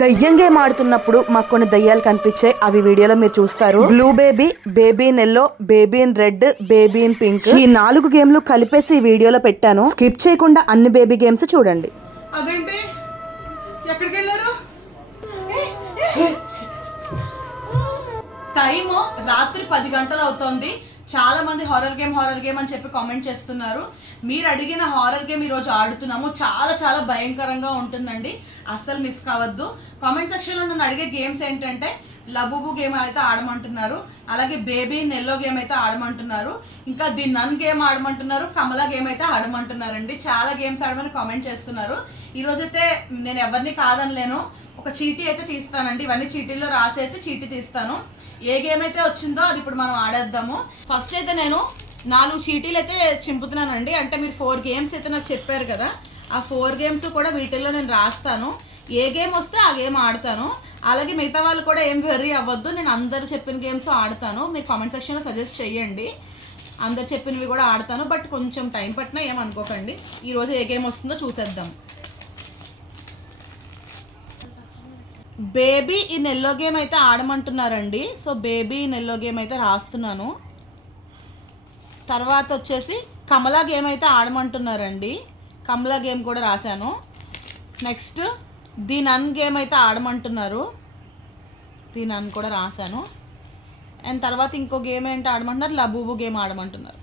దయ్యం గేమ్ ఆడుతున్నప్పుడు మాకు కొన్ని దయ్యాలు కనిపించాయి. అవి వీడియోలో మీరు చూస్తారు. Blue baby, baby in yellow, baby in red, baby in pink, ఈ 4 గేమ్లు కలిపేసి ఈ వీడియోలో పెట్టాను. స్కిప్ చేయకుండా అన్ని బేబీ గేమ్స్ చూడండి. అదేంటి ఎక్కడికి వెళ్ళారు? టైము రాత్రి 10 గంటలు అవుతోంది. చాలా మంది హారర్ గేమ్ అని చెప్పి కామెంట్ చేస్తున్నారు. మీరు అడిగిన హారర్ గేమ్ ఈరోజు ఆడుతున్నాము. చాలా చాలా భయంకరంగా ఉంటుందండి, అస్సలు మిస్ కావద్దు. కామెంట్ సెక్షన్లో నన్ను అడిగే గేమ్స్ ఏంటంటే లబూబు గేమ్ అయితే ఆడమంటున్నారు, అలాగే బేబీ నెల్లో గేమ్ అయితే ఆడమంటున్నారు, ఇంకా ది నన్ గేమ్ ఆడమంటున్నారు, కమలా గేమ్ అయితే ఆడమంటున్నారండి. చాలా గేమ్స్ ఆడమని కామెంట్ చేస్తున్నారు. ఈరోజైతే నేను ఎవరిని కాదనలేను, ఒక చీటీ అయితే తీస్తానండి. ఇవన్నీ చీటీల్లో రాసేసి చీటీ తీస్తాను. ఏ గేమ్ అయితే వచ్చిందో అది ఇప్పుడు మనం ఆడేద్దాము. ఫస్ట్ అయితే నేను 4 చీటీలు అయితే చింపుతున్నానండి. అంటే మీరు 4 గేమ్స్ అయితే నాకు చెప్పారు కదా, ఆ 4 గేమ్స్ కూడా వీటిల్లో నేను రాస్తాను. ఏ గేమ్ వస్తే ఆ గేమ్ ఆడతాను. అలాగే మిగతా వాళ్ళు కూడా ఏం వెర్రీ అవ్వద్దు, నేను అందరు చెప్పిన గేమ్స్ ఆడతాను. మీరు కామెంట్ సెక్షన్లో సజెస్ట్ చేయండి, అందరు చెప్పినవి కూడా ఆడతాను. బట్ కొంచెం టైం పట్టినా ఏమనుకోకండి. ఈరోజు ఏ గేమ్ వస్తుందో చూసేద్దాం. బేబీ ఇన్ ఎల్లో గేమ్ అయితే ఆడమంటున్నారండి. So baby in yellow game అయితే రాస్తున్నాను. తర్వాత వచ్చేసి కమలా గేమ్ అయితే ఆడమంటున్నారండి. కమలా గేమ్ కూడా రాశాను. నెక్స్ట్ ది నన్ గేమ్ అయితే ఆడమంటున్నారు, ది నన్ కూడా రాశాను. అండ్ తర్వాత ఇంకో గేమ్ ఏంటి ఆడమంటున్నారు, లబూబు గేమ్ ఆడమంటున్నారు.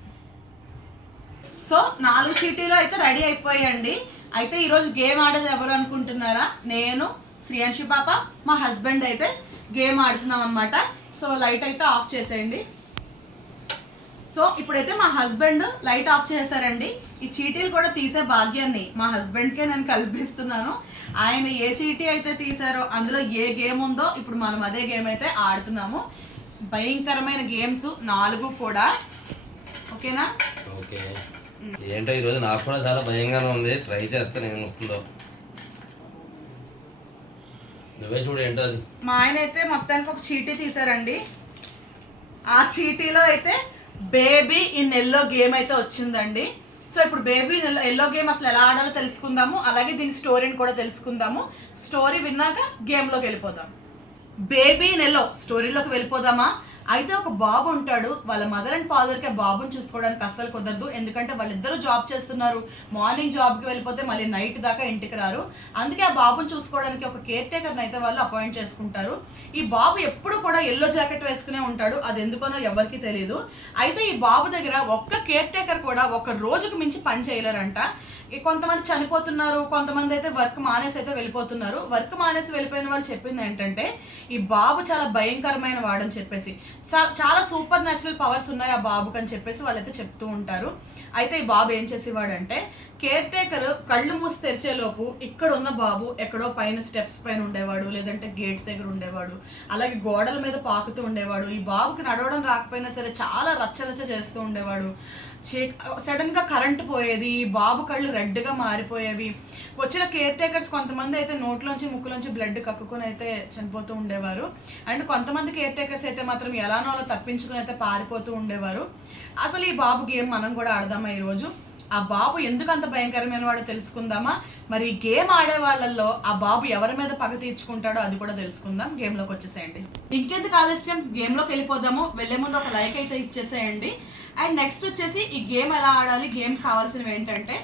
సో 4 చీటీలు అయితే రెడీ అయిపోయాయండి. అయితే ఈరోజు గేమ్ ఆడేది ఎవరు అనుకుంటున్నారా? నేను, శ్రీయాన్షి పాప, మా హస్బెండ్ అయితే గేమ్ ఆడుతున్నాం అనమాట. సో లైట్ అయితే ఆఫ్ చేసేయండి. సో ఇప్పుడైతే మా హస్బెండ్ లైట్ ఆఫ్ చేశారండి. ఈ చీటీలు కూడా తీసే భాగ్యాన్ని మా హస్బెండ్కే నేను కల్పిస్తున్నాను. ఆయన ఏ చీటీ అయితే తీసారో అందులో ఏ గేమ్ ఉందో ఇప్పుడు మనం అదే గేమ్ అయితే ఆడుతున్నాము. భయంకరమైన గేమ్స్ 4 కూడా. ఓకేనా? ఓకే. ఏంటో ఈరోజు నాకు కూడా చాలా భయంగానే ఉంది. ట్రై చేస్తాను ఏం వస్తుందో. నువ్వే చూడు ఏంటో అది. మా ఆయన అయితే మొత్తానికి ఒక చీటీ తీసారండి. ఆ చీటీలో అయితే బేబీ ఇన్ ఎల్లో గేమ్ అయితే వచ్చిందండి. సో ఇప్పుడు బేబీ ఇన్ ఎల్లో గేమ్ అసలు ఎలా ఆడాలో తెలుసుకుందాము, అలాగే దీని స్టోరీని కూడా తెలుసుకుందాము. స్టోరీ విన్నాక గేమ్లోకి వెళ్ళిపోదాం. బేబీ ఇన్ ఎల్లో స్టోరీలోకి వెళ్ళిపోదామా? అయితే ఒక బాబు ఉంటాడు, వాళ్ళ మదర్ అండ్ ఫాదర్కి బాబుని చూసుకోవడానికి అస్సలు కుదరదు. ఎందుకంటే వాళ్ళిద్దరూ జాబ్ చేస్తున్నారు. మార్నింగ్ జాబ్కి వెళ్ళిపోతే మళ్ళీ నైట్ దాకా ఇంటికి రారు. అందుకే ఆ బాబుని చూసుకోవడానికి ఒక కేర్ టేకర్ని అయితే వాళ్ళు అపాయింట్ చేసుకుంటారు. ఈ బాబు ఎప్పుడు కూడా ఎల్లో జాకెట్ వేసుకునే ఉంటాడు, అది ఎందుకనో ఎవరికి తెలియదు. అయితే ఈ బాబు దగ్గర ఒక్క కేర్ టేకర్ కూడా ఒక రోజుకు మించి పని చేయలేరంట. కొంతమంది చనిపోతున్నారు, కొంతమంది అయితే వర్క్ మానేసి అయితే వెళ్ళిపోతున్నారు. వర్క్ మానేసి వెళ్ళిపోయిన వాళ్ళు చెప్పింది ఏంటంటే ఈ బాబు చాలా భయంకరమైన వాడని చెప్పేసి, చాలా సూపర్ న్యాచురల్ పవర్స్ ఉన్నాయి ఆ బాబుకి అని చెప్పేసి వాళ్ళైతే చెప్తూ ఉంటారు. అయితే ఈ బాబు ఏం చేసేవాడంటే కేర్ టేకర్ కళ్ళు మూసి తెరిచేలోపు ఇక్కడ ఉన్న బాబు ఎక్కడో పైన స్టెప్స్ పైన ఉండేవాడు, లేదంటే గేట్ దగ్గర ఉండేవాడు, అలాగే గోడల మీద పాకుతూ ఉండేవాడు. ఈ బాబుకి నడవడం రాకపోయినా సరే చాలా రచ్చరచ్చ చేస్తూ ఉండేవాడు. సడన్గా కరెంటు పోయేది, బాబు కళ్ళు రెడ్గా మారిపోయేవి. వచ్చిన కేర్ టేకర్స్ కొంతమంది అయితే నోట్లోంచి ముక్కులోంచి బ్లడ్ కక్కుకొని అయితే చనిపోతూ ఉండేవారు. అండ్ కొంతమంది కేర్ టేకర్స్ అయితే మాత్రం ఎలానో అలా తప్పించుకుని అయితే పారిపోతూ ఉండేవారు. అసలు ఈ బాబు గేమ్ మనం కూడా ఆడదామా ఈరోజు? ఆ బాబు ఎందుకు అంత భయంకరమైన వాడో తెలుసుకుందామా? మరి ఈ గేమ్ ఆడే వాళ్ళల్లో ఆ బాబు ఎవరి మీద పగ తీర్చుకుంటాడో అది కూడా తెలుసుకుందాం. గేమ్లోకి వచ్చేసేయండి. ఇంకెందుకు ఆలస్యం, గేమ్లోకి వెళ్ళిపోదాము. వెళ్ళే ముందు ఒక లైక్ అయితే ఇచ్చేసేయండి. అండ్ నెక్స్ట్ వచ్చేసి ఈ గేమ్ ఎలా ఆడాలి, గేమ్ కావాల్సినవి ఏంటంటే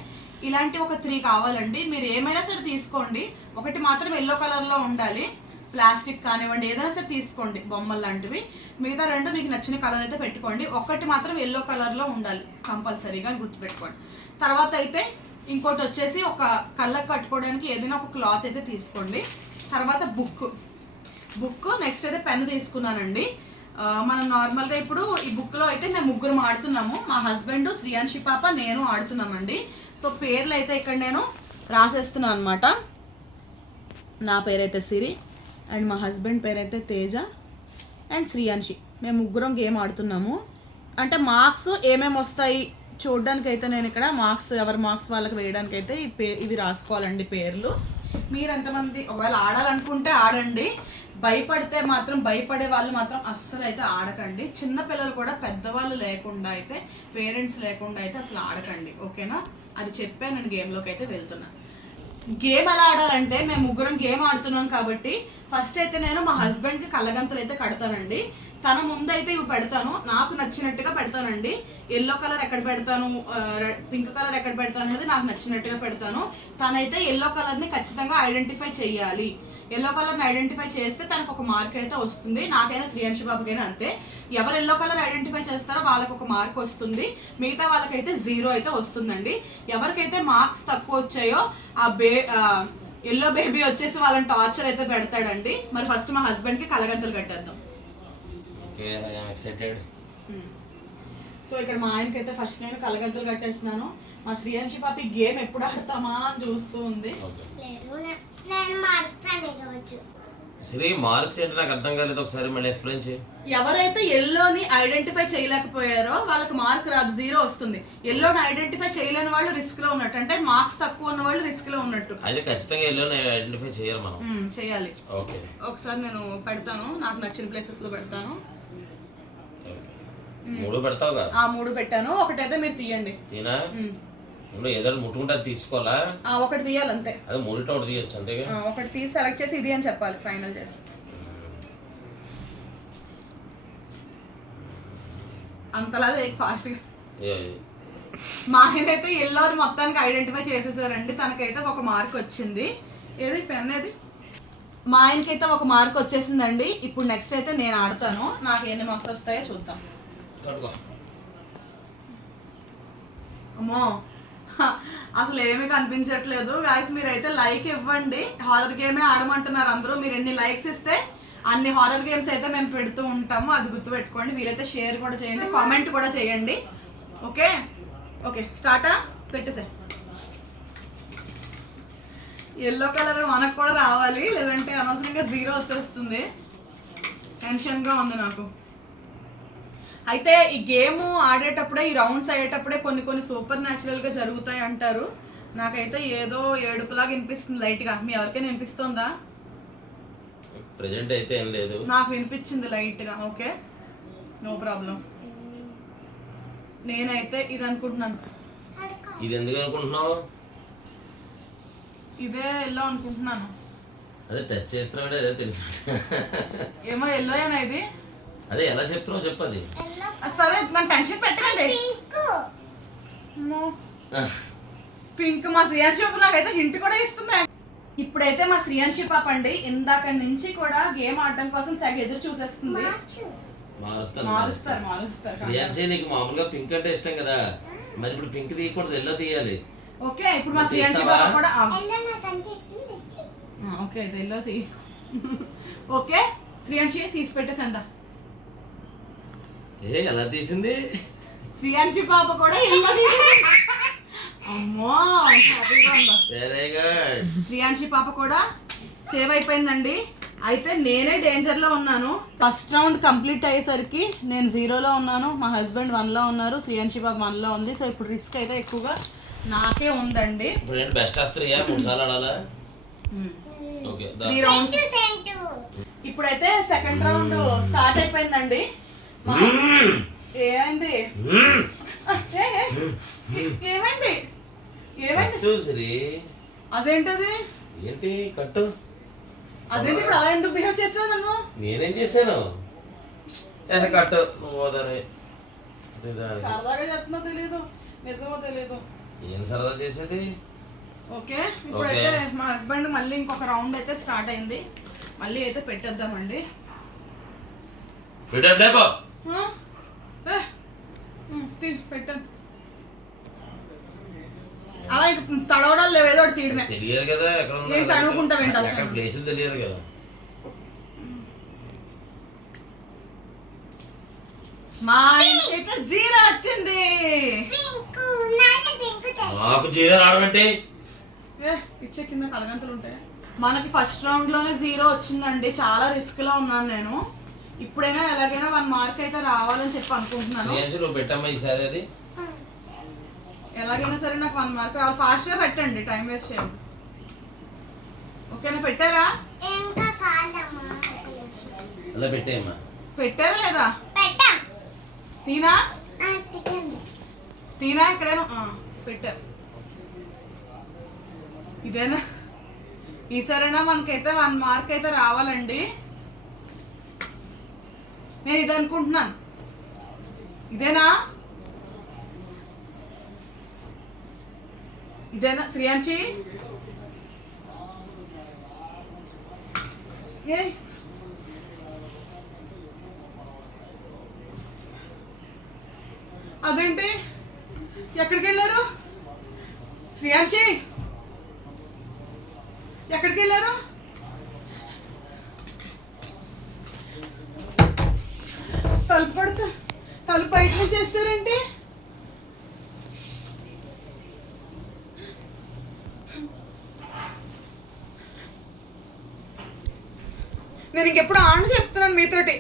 ఇలాంటి ఒక 3 కావాలండి. మీరు ఏమైనా సరే తీసుకోండి. ఒకటి మాత్రం ఎల్లో కలర్లో ఉండాలి, ప్లాస్టిక్ కానివ్వండి ఏదైనా సరే తీసుకోండి, బొమ్మలు లాంటివి. మిగతా 2 మీకు నచ్చిన కలర్ అయితే పెట్టుకోండి. ఒక్కటి మాత్రం ఎల్లో కలర్లో ఉండాలి కంపల్సరీగా, గుర్తుపెట్టుకోండి. తర్వాత అయితే ఇంకోటి వచ్చేసి ఒక కళ్ళకు కట్టుకోవడానికి ఏదైనా ఒక క్లాత్ అయితే తీసుకోండి. తర్వాత బుక్ నెక్స్ట్ అయితే పెన్ తీసుకున్నానండి. మనం నార్మల్గా ఇప్పుడు ఈ బుక్లో అయితే మేము 3 ఆడుతున్నాము. మా హస్బెండ్, శ్రీయాన్షి పాప, నేను ఆడుతున్నామండి. సో పేర్లు అయితే ఇక్కడ నేను రాసేస్తున్నాను అనమాట. నా పేరైతే సిరి, అండ్ మా హస్బెండ్ పేరైతే తేజ, అండ్ శ్రీయాన్షి. మేము 3 గేమ్ ఆడుతున్నాము. అంటే మార్క్స్ ఏమేమి వస్తాయి చూడడానికి అయితే నేను ఇక్కడ ఎవరి మార్క్స్ వాళ్ళకి వేయడానికి అయితే ఇవి రాసుకోవాలండి పేర్లు. మీరు ఎంతమంది ఒకవేళ ఆడాలనుకుంటే ఆడండి, భయపడే వాళ్ళు మాత్రం అస్సలు అయితే ఆడకండి. చిన్నపిల్లలు కూడా పెద్దవాళ్ళు లేకుండా అయితే, పేరెంట్స్ లేకుండా అయితే అసలు ఆడకండి. ఓకేనా? అది చెప్పే నేను గేమ్లోకి అయితే వెళ్తున్నా. గేమ్ ఎలా ఆడాలంటే మేము ముగ్గురం గేమ్ ఆడుతున్నాం కాబట్టి ఫస్ట్ అయితే నేను మా హస్బెండ్కి కళ్ళగంతలు అయితే కడతానండి. తన ముందైతే ఇవి పెడతాను, నాకు నచ్చినట్టుగా పెడతానండి. ఎల్లో కలర్ ఎక్కడ పెడతాను, పింక్ కలర్ ఎక్కడ పెడతాను అనేది నాకు నచ్చినట్టుగా పెడతాను. తనైతే ఎల్లో కలర్ని ఖచ్చితంగా ఐడెంటిఫై చేయాలి. ఎల్లో కలర్ని ఐడెంటిఫై చేస్తే తనకు ఒక మార్క్ అయితే వస్తుంది. నాకైనా శ్రీయాంశి బాబుకైనా అంతే. ఎవరు ఎల్లో కలర్ ఐడెంటిఫై చేస్తారో వాళ్ళకు ఒక మార్క్ వస్తుంది, మిగతా వాళ్ళకైతే 0 అయితే వస్తుందండి. ఎవరికైతే మార్క్స్ తక్కువ వచ్చాయో ఆ ఎల్లో బేబీ వచ్చేసి వాళ్ళని టార్చర్ అయితే పెడతాడండి. మరి ఫస్ట్ మా హస్బెండ్కి కలగంతలు కట్టేద్దాం. Okay, I am excited. So ఇక్కడ మా ఆయనకైతే ఫస్ట్ నేను కలగంతలు కట్టేస్తున్నాను. మా శ్రీయాంశి పాపి గేమ్ ఎప్పుడు ఆడతామా అని చూస్తూ ఉంది. శ్రీ మార్క్స్ ఏంటి నాకు అర్థం కాలేదు, ఒకసారి మళ్ళీ ఎక్స్ప్లెయిన్ చేయి. ఎవరైతే ఎల్లోని ఐడెంటిఫై చేయలేకపోయారో వాళ్ళకి మార్క్ రాదు, 0 వస్తుంది. ఎల్లోని ఐడెంటిఫై చేయలేని వాళ్ళు రిస్క్ లో ఉన్నట్టు, అంటే మార్క్స్ తక్కువ ఉన్న వాళ్ళు రిస్క్ లో ఉన్నట్టు. అయితే ఖచ్చితంగా ఎల్లోని ఐడెంటిఫై చేయాలి మనం. చేయాలి. ఓకే, ఒకసారి నేను పెడతాను, నాకు నచ్చిన ప్లేసెస్ లో పెడతాను. 3 పెడతావుగా? 3 పెట్టాను, ఒకటైతే మీరు తీయండి. తీనా? ఏదైనా ముట్టుకుంటే అది తీసుకోవాలా? ఒకటి తీయాలి అంతే. అది 3 ఒకటి తీయచ్చు అంతేగా? ఒకటి తీసి సెలెక్ట్ చేసి ఇది అని చెప్పాలి, ఫైనల్ చేసి. అంతలా ఫాస్ట్ గా మా ఆయన అయితే ఎల్లో మొత్తానికి ఐడెంటిఫై చేసేసారండి. తనకైతే ఒక మార్క్ వచ్చింది. ఏది పెన్ ఏది? మా ఆయనకైతే ఒక మార్క్ వచ్చేసిందండి. ఇప్పుడు నెక్స్ట్ అయితే నేను ఆడతాను, నాకు ఎన్ని మార్క్స్ వస్తాయో చూద్దాం. అమ్మో, అసలు ఏమీ కనిపించట్లేదు గాయస్. మీరైతే లైక్ ఇవ్వండి. హారర్ గేమే ఆడమంటున్నారు అందరూ. మీరు ఎన్ని లైక్స్ ఇస్తే అన్ని హారర్ గేమ్స్ అయితే మేము పెడుతూ ఉంటాము, అది గుర్తుపెట్టుకోండి. వీలైతే షేర్ కూడా చేయండి, కామెంట్ కూడా చేయండి. ఓకే ఓకే, స్టార్టా? పెట్టేసే. ఎల్లో కలర్ మనకు కూడా రావాలి, లేదంటే అనవసరంగా 0 వచ్చేస్తుంది. టెన్షన్గా ఉంది నాకు. అయితే ఈ గేమ్ ఆడేటప్పుడే, ఈ రౌండ్స్ అయ్యేటప్పుడే కొన్ని సూపర్ న్యాచురల్గా జరుగుతాయి అంటారు. నాకైతే ఏదో ఏడుపులాగా వినిపిస్తుంది లైట్గా. మీ ఎవరికైనా వినిపిస్తుందా? ప్రెజెంట్ అయితే ఏం లేదు, నాకు వినిపించింది లైట్గా. Okay, no problem. నేనైతే ఇది అనుకుంటున్నాను. ఇది ఎందుకు అనుకుంటున్నావు? ఇదే ఎల్లో అనుకుంటున్నాను. అదే టచ్ చేస్తున్నావు, అదే తెలిసినట్టు. ఏమో ఎల్లోయేనా ఇది? అదే ఎలా చెప్తున్నావు చెప్పది. సరే, మన టెన్షన్ పెట్టండి. పింక్. మా శ్రీయాంశి పాప నాకైతే హింట్ కూడా ఇస్తుంది. ఇప్పుడైతే మా శ్రీయాంశి పాప అండి ఇందాక నుంచి కూడా గేమ్ ఆడడం కోసం తెగ ఎదురు చూసేస్తుంది. మారుస్తారు. శ్రీయాంశి, నీకు మామూలుగా పింక్ అంటే ఇష్టం కదా, మరి ఇప్పుడు పింక్ తీయకూడదు, ఎల్లో తీయాలి. ఓకే, ఇప్పుడు మా శ్రీయాంశి పాప కూడా ఓకే ఇది ఎల్లో తీ. ఓకే శ్రీయాంశి తీసి పెట్టేసందా. ఎలా తీసింది? శ్రీయాంశి పాప కూడా ఎల్లో తీసింది. అమ్మో, వెరీ గుడ్. శ్రీయాంశి పాప కూడా సేవ్ అయిపోయిందండి. అయితే నేనే డేంజర్ లో ఉన్నాను. ఫస్ట్ రౌండ్ కంప్లీట్ అయ్యేసరికి నేను 0లో ఉన్నాను, మా హస్బెండ్ 1లో ఉన్నారు, శ్రీయాంశి పాప 1లో ఉంది. సో ఇప్పుడు రిస్క్ అయితే ఎక్కువగా నాకే ఉందండి. ఇప్పుడు ఏంటి బెస్ట్ ఆఫ్ 3 3 సార్లు ఆడాలా? Okay, 3 rounds. ఇప్పుడైతే సెకండ్ రౌండ్ స్టార్ట్ అయిపోయిందండి. ఏమైంది? ఏమైంది? శ్రీ అదేంటది? ఏంటి కట్టు? అదేంటి ఇప్పుడు అలా ఎందుకు బిహేవ్ చేసావు నన్ను? నేనేం చేశాను? కట్టు నువ్వు సరదాగా చెప్తున్నా, తెలీదు నిజమో తెలీదు. ఏం సరదా చేసేది? ఓకే, ఇప్పుడైతే మా హస్బెండ్ మళ్ళీ ఇంకొక రౌండ్ అయితే స్టార్ట్ అయింది. మళ్ళీ అయితే పెట్టేద్దామండి. పెట్టాను. అలా ఇంక తడవడాలు లేవు, ఏదో ఒకటి తీయడమే. తెలియదు కదా ఎక్కడ ఏం తడువుకుంటా వింటావు? ప్లేసులు తెలియదు కదా. మా అయితే 0 వచ్చింది. నాకు 0 రావడం పిచ్చే కింద కలగంతలు ఉంటాయి. మనకి ఫస్ట్ రౌండ్ లోనే 0 వచ్చిందండి. చాలా రిస్క్ లో ఉన్నాను నేను. ఇప్పుడైనా ఎలాగైనా 1 మార్క్ అయితే రావాలని చెప్పి అనుకుంటున్నాను. నువ్వు పెట్టమ్మా ఈసారి, అది ఎలాగైనా సరే నాకు 1 మార్క్ రావాలి. ఫాస్ట్ గా పెట్టండి, టైం వేస్ట్ చేయండి. ఓకేనా? పెట్టారా? అలా పెట్టేయమ్మా. పెట్టారా లేదా? తీనా తీనా ఇక్కడేనా పెట్టారు. ఇదేనా? ఈసారైనా మనకైతే 1 మార్క్ అయితే రావాలండి. నేను ఇది అనుకుంటున్నాను. ఇదేనా శ్రీయాంశి? అదేంటి ఎక్కడికి వెళ్ళారు శ్రీయాంశి? ఎక్కడికి వెళ్ళారు? తలుపు బయట నుంచి చేస్తారేంటి? నేను ఇంకెప్పుడు ఆన్ చెప్తున్నాను మీతోటి.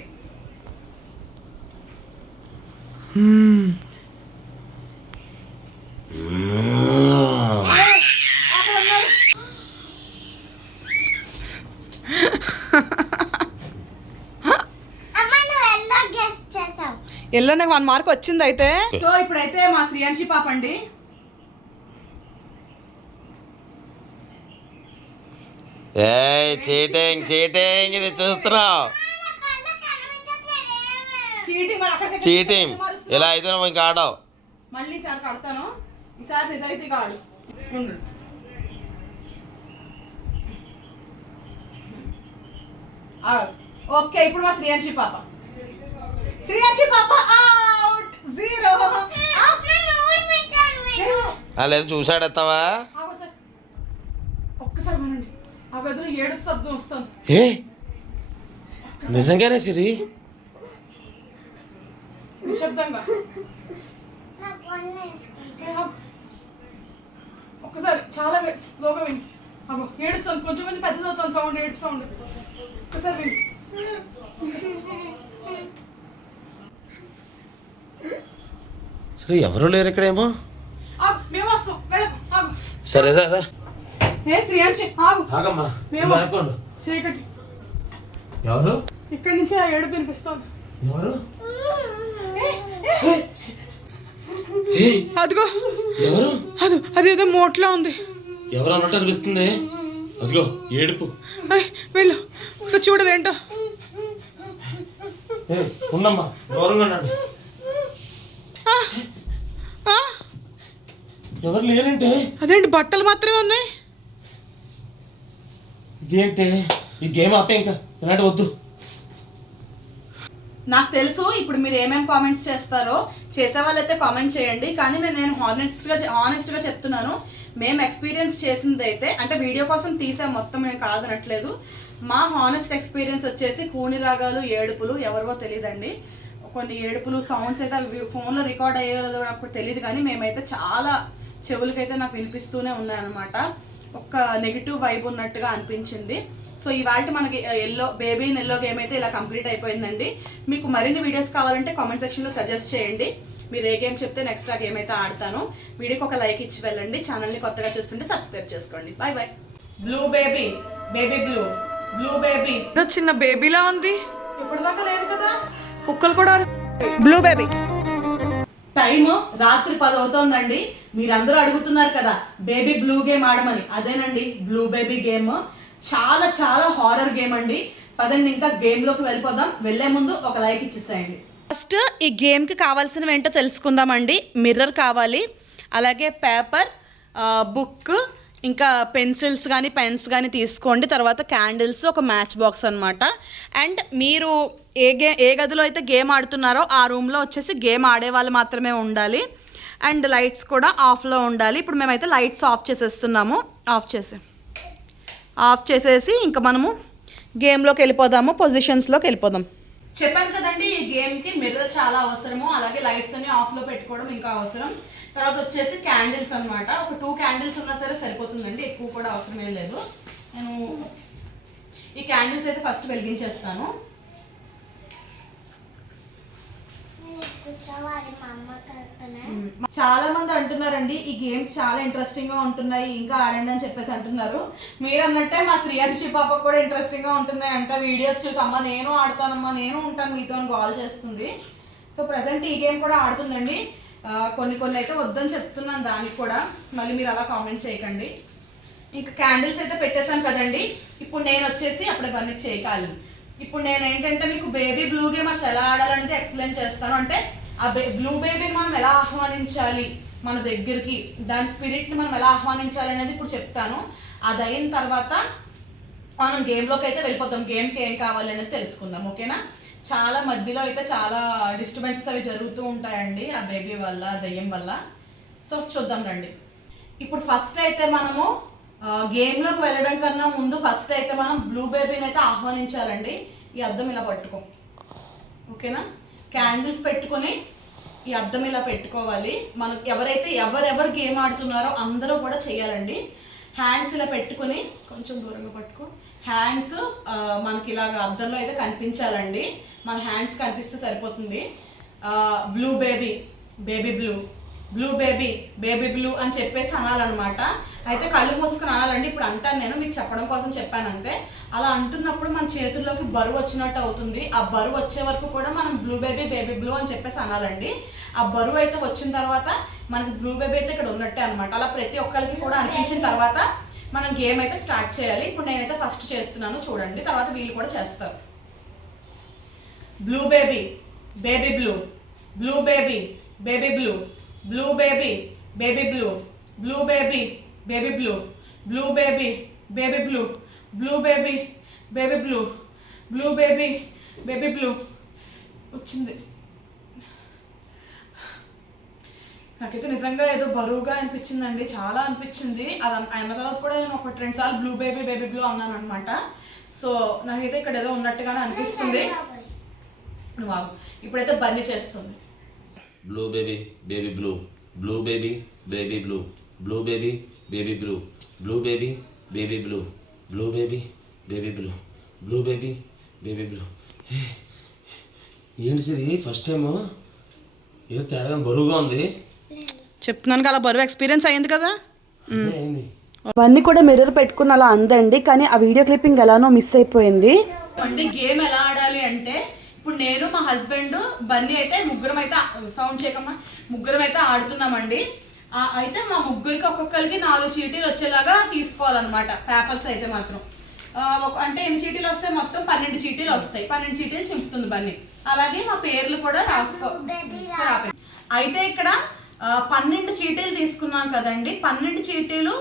ఎల్లో నాకు 1 మార్క్ వచ్చింది అయితే. సో ఇప్పుడైతే మా శ్రీయాంశి పాప అండి. చీటింగ్ ఇది చూస్తున్నావు. చీటింగ్ ఇలా అయితే నువ్వు ఇంకా ఆడవు. మళ్ళీ ఈసారి కడతాను. ఈసారి నిజాయితీగా ఆడు. ఓకే, ఇప్పుడు మా శ్రీయాంశి పాప అవుట్. 0. లేదు చూసాడెత్తావా? ఒక్కసారి వినండి, ఆ గదిలో ఏడుపు శబ్దం వస్తుంది. నిజంగానే సిరి? నిశ్శబ్దంగా ఒక్కసారి చాలా స్లోగా విని. అబ్బో ఏడుస్తాను, కొంచెం కొంచెం పెద్దది అవుతాను సౌండ్, ఏడుపు సౌండ్. ఒక్కసారి విని. సరే ఎవరు లేరు ఇక్కడేమో. మేము వస్తాం. సరే రా. ఏ శ్రీయాంశి ఆగు. ఆగమ్మా. చీకటి. ఎవరు? ఇక్కడి నుంచి ఆ ఏడుపు వినిపిస్తోంది. ఎవరు? అదిగో. ఎవరు? అదేదో మోట్లా ఉంది. ఎవరు అన్నట్టు అనిపిస్తుంది. అదిగో ఏడుపు. వెళ్ళు ఒకసారి చూడదేంటో. ఉన్నమ్మా, దూరంగా ఉండండి. ఎవరు లేరంటే? అదేంటి బట్టలు మాత్రమే ఉన్నాయి. ఇదేంటి? ఈ గేమ్ ఆపే, ఇంకా ఇలాంటి వద్దు. నాకు తెలుసు ఇప్పుడు మీరు ఏమేమి కామెంట్స్ చేస్తారో. చేసే వాళ్ళైతే కామెంట్ చేయండి, కానీ నేను హానెస్ట్గా చెప్తున్నాను. మేము ఎక్స్పీరియన్స్ చేసింది అయితే, అంటే వీడియో కోసం తీసాం మొత్తం, మేము కాదనట్లేదు. మా హానెస్ట్ ఎక్స్పీరియన్స్ వచ్చేసి కూని రాగాలు, ఏడుపులు. ఎవరివో తెలియదండి, కొన్ని ఏడుపులు సౌండ్స్ అయితే అవి ఫోన్లో రికార్డ్ అయ్యేదో నాకు తెలియదు, కానీ మేమైతే చాలా చెవులకైతే నాకు వినిపిస్తూనే ఉన్నాయన్నమాట. ఒక నెగిటివ్ వైబ్ ఉన్నట్టుగా అనిపించింది. సో ఇవాళ మనకి బేబీ ఇన్ ఎల్లో గేమ్ అయితే ఇలా కంప్లీట్ అయిపోయిందండి. మీకు మరిన్ని వీడియోస్ కావాలంటే కామెంట్ సెక్షన్లో సజెస్ట్ చేయండి. మీరు ఏ గేమ్ చెప్తే నెక్స్ట్ ఆ గేమ్ అయితే ఆడతాను. వీడియోకి ఒక లైక్ ఇచ్చి వెళ్ళండి. ఛానల్ని కొత్తగా చూస్తుంటే సబ్స్క్రైబ్ చేసుకోండి. Bye bye. Blue baby blue baby చిన్న బేబీలా ఉంది. ఇప్పుడు దాకా లేదు కదా, కుక్కలు కూడా. Blue baby. టైమ్ రాత్రి 10 అవుతోందండి. మీరందరూ అడుగుతున్నారు కదా బేబీ బ్లూ గేమ్ ఆడమని. అదేనండి బ్లూ బేబీ గేమ్. చాలా చాలా హారర్ గేమ్ అండి. పదండి ఇంకా గేమ్లోకి వెళ్ళిపోదాం. వెళ్ళే ముందు ఒక లైక్ ఇచ్చేసేయండి. ఫస్ట్ ఈ గేమ్కి కావాల్సినవి ఏంటో తెలుసుకుందామండి. మిర్రర్ కావాలి, అలాగే పేపర్, బుక్, ఇంకా పెన్సిల్స్ కానీ పెన్స్ కానీ తీసుకోండి. తర్వాత క్యాండిల్స్, ఒక మ్యాచ్ బాక్స్ అనమాట. అండ్ మీరు ఏ గదిలో అయితే గేమ్ ఆడుతున్నారో ఆ రూమ్లో వచ్చేసి గేమ్ ఆడే వాళ్ళు మాత్రమే ఉండాలి. అండ్ లైట్స్ కూడా ఆఫ్లో ఉండాలి. ఇప్పుడు మేమైతే లైట్స్ ఆఫ్ చేసేస్తున్నాము. ఆఫ్ చేసేసి ఇంకా మనము గేమ్లోకి వెళ్ళిపోదాము, పొజిషన్స్లోకి వెళ్ళిపోదాం. చెప్పాను కదండి, ఈ గేమ్కి మిర్రర్ చాలా అవసరము, అలాగే లైట్స్ అన్ని ఆఫ్లో పెట్టుకోవడం ఇంకా అవసరం. తర్వాత వచ్చేసి క్యాండిల్స్ అనమాట. ఒక 2 క్యాండిల్స్ ఉన్నా సరే సరిపోతుందండి, ఎక్కువ కూడా అవసరం ఏం లేదు. నేను ఈ క్యాండిల్స్ అయితే ఫస్ట్ వెలిగించేస్తాను. చాలా మంది అంటున్నారండి ఈ గేమ్స్ చాలా ఇంట్రెస్టింగ్ గా ఉంటున్నాయి, ఇంకా ఆడండి అని చెప్పేసి అంటున్నారు. మీరు అన్నట్టే మా శ్రీయాంశి పాపకు కూడా ఇంట్రెస్టింగ్ గా ఉంటున్నాయి అంట. వీడియోస్ చూసి అమ్మ నేను ఆడతానమ్మా, నేను ఉంటాను మీతో కాల్ చేస్తుంది. సో ప్రజెంట్ ఈ గేమ్ కూడా ఆడుతుందండి. కొన్ని అయితే వద్దని చెప్తున్నాను దానికి కూడా, మళ్ళీ మీరు అలా కామెంట్ చేయకండి. ఇంకా క్యాండిల్స్ అయితే పెట్టేశాం కదండి. ఇప్పుడు నేను వచ్చేసి అప్పుడే పని చేయకాలి. ఇప్పుడు నేను ఏంటంటే మీకు బేబీ బ్లూ గేమ్ అసలు ఎలా ఆడాలనేది ఎక్స్ప్లెయిన్ చేస్తాను. అంటే ఆ బ్లూ బేబీని మనం ఎలా ఆహ్వానించాలి మన దగ్గరికి, దాని స్పిరిట్ని మనం ఎలా ఆహ్వానించాలి అనేది ఇప్పుడు చెప్తాను. అది అయిన తర్వాత మనం గేమ్లోకి అయితే వెళ్ళిపోతాం. గేమ్కి ఏం కావాలి అనేది తెలుసుకుందాం, ఓకేనా? చాలా మధ్యలో అయితే చాలా డిస్టర్బెన్సెస్ అవి జరుగుతూ ఉంటాయండి ఆ బేబీ వల్ల, దయ్యం వల్ల. సో చూద్దాం రండి. ఇప్పుడు ఫస్ట్ అయితే మనము గేమ్లోకి వెళ్ళడం కన్నా ముందు ఫస్ట్ అయితే మనం బ్లూ బేబీని అయితే ఆహ్వానించాలండి. ఈ అద్దం ఇలా పట్టుకో, ఓకేనా? క్యాండిల్స్ పెట్టుకొని ఈ అద్దం ఇలా పెట్టుకోవాలి. మనం ఎవరెవరు గేమ్ ఆడుతున్నారో అందరూ కూడా చేయాలండి. హ్యాండ్స్ ఇలా పెట్టుకొని కొంచెం దూరంగా పట్టుకో. హ్యాండ్స్ మనకి ఇలాగ అద్దంలో అయితే కనిపించాలండి. మన హ్యాండ్స్ కనిపిస్తే సరిపోతుంది. Blue baby, baby blue, blue baby, baby blue అని చెప్పేసి అనాలన్నమాట. అయితే కళ్ళు మూసుకొని అనాలండి. ఇప్పుడు అంటాను, నేను మీకు చెప్పడం కోసం చెప్పాను అంతే. అలా అంటున్నప్పుడు మన చేతుల్లోకి బరువు వచ్చినట్టు అవుతుంది. ఆ బరువు వచ్చే వరకు కూడా మనం బ్లూ బేబీ, బేబీ బ్లూ అని చెప్పేసి అనాలండి. ఆ బరువు అయితే వచ్చిన తర్వాత మనకి బ్లూ బేబీ అయితే ఇక్కడ ఉన్నట్టే అనమాట. అలా ప్రతి ఒక్కరికి కూడా అనిపించిన తర్వాత మనం గేమ్ అయితే స్టార్ట్ చేయాలి. ఇప్పుడు నేనైతే ఫస్ట్ చేస్తున్నాను, చూడండి. తర్వాత వీళ్ళు కూడా చేస్తారు. Blue baby, baby blue, blue baby, baby blue, blue baby, baby blue, blue baby, baby blue, blue baby, baby blue, blue baby, baby blue, blue baby, baby blue. వచ్చింది. నాకైతే నిజంగా ఏదో బరువుగా అనిపించిందండి, చాలా అనిపించింది. అది అయిన తర్వాత కూడా నేను 1-2 సార్లు బ్లూ బేబీ, బేబీ బ్లూ అన్నాను అనమాట. సో నాకైతే ఇక్కడ ఏదో ఉన్నట్టుగానే అనిపిస్తుంది. నువ్వు ఇప్పుడైతే బన్నీ చేస్తుంది. Blue baby, baby blue, blue baby, baby blue, blue baby, baby blue, blue baby, baby blue, blue baby, baby blue, blue baby, baby blue. ఏంటి సరి ఫస్ట్ టైము ఏదో తేడా బరువుగా ఉంది. చెప్తున్నాను కదా, బరువు ఎక్స్పీరియన్స్ అయింది కదా. అయింది. అవన్నీ కూడా మిర్రర్ పెట్టుకుని అలా అందండి, కానీ ఆ వీడియో క్లిప్పింగ్ ఎలానో మిస్ అయిపోయింది. అంటే గేమ్ ఎలా ఆడాలి అంటే, ఇప్పుడు నేను మా హస్బెండ్ బన్నీ అయితే ముగ్గురం అయితే, సౌండ్ చేయకమ్మా, ముగ్గురం అయితే ఆడుతున్నామండి. అయితే మా ముగ్గురికి ఒక్కొక్కరికి 4 చీటీలు వచ్చేలాగా తీసుకోవాలన్నమాట. పేపర్స్ అయితే మాత్రం అంటే 8 చీటీలు వస్తాయి, మొత్తం 12 చీటీలు వస్తాయి. 12 చీటీలు చింపుతుంది బన్నీ. అలాగే మా పేర్లు కూడా రాసుకో. అయితే ఇక్కడ 12 చీటీలు తీసుకున్నాం కదండి. 12 చీటీలు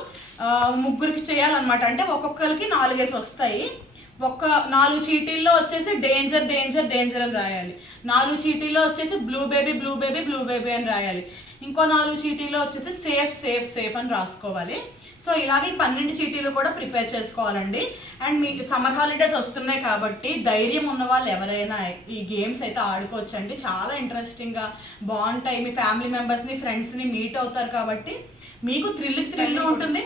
ముగ్గురికి చేయాలన్నమాట. అంటే ఒక్కొక్కరికి 4 వస్తాయి. 4 చీటీల్లో వచ్చేసి డేంజర్, డేంజర్, డేంజర్ అని రాయాలి. 4 చీటీల్లో వచ్చేసి blue baby, blue baby, blue baby అని రాయాలి. ఇంకో 4 చీటీల్లో వచ్చేసి సేఫ్, సేఫ్, సేఫ్ అని రాసుకోవాలి. సో ఇలాగే 12 చీటీలు కూడా ప్రిపేర్ చేసుకోవాలండి. అండ్ మీ సమ్మర్ హాలిడేస్ వస్తున్నాయి కాబట్టి ధైర్యం ఉన్న వాళ్ళు ఎవరైనా ఈ గేమ్స్ అయితే ఆడుకోవచ్చండి. చాలా ఇంట్రెస్టింగ్గా బాగుంటాయి. మీ ఫ్యామిలీ మెంబర్స్ని, ఫ్రెండ్స్ని మీట్ అవుతారు కాబట్టి మీకు థ్రిల్ ఉంటుంది,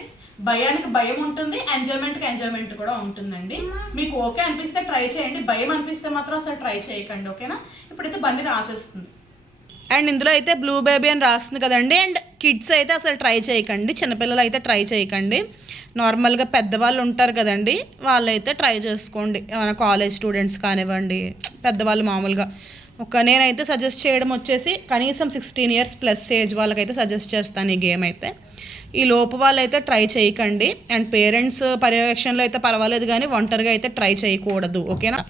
భయానికి భయం ఉంటుంది, ఎంజాయ్మెంట్కి ఎంజాయ్మెంట్ కూడా ఉంటుందండి. మీకు ఓకే అనిపిస్తే ట్రై చేయండి, భయం అనిపిస్తే మాత్రం అసలు ట్రై చేయకండి, ఓకేనా? ఇప్పుడైతే బండి రాసేస్తుంది. అండ్ ఇందులో అయితే బ్లూ బేబీ అని రాస్తుంది కదండి. అండ్ కిడ్స్ అయితే అసలు ట్రై చేయకండి, చిన్నపిల్లలు అయితే ట్రై చేయకండి. నార్మల్గా పెద్దవాళ్ళు ఉంటారు కదండి, వాళ్ళైతే ట్రై చేసుకోండి. ఏమైనా కాలేజ్ స్టూడెంట్స్ కానివ్వండి, పెద్దవాళ్ళు మామూలుగా. నేనైతే సజెస్ట్ చేయడం వచ్చేసి కనీసం 16 years ప్లస్ ఏజ్ వాళ్ళకైతే సజెస్ట్ చేస్తాను ఈ గేమ్ అయితే. ఈ లోపు వాళ్ళు అయితే ట్రై చేయకండి. అండ్ పేరెంట్స్ పర్యవేక్షణలో అయితే పర్వాలేదు, కానీ ఒంటరిగా అయితే ట్రై చేయకూడదు, ఓకేనా?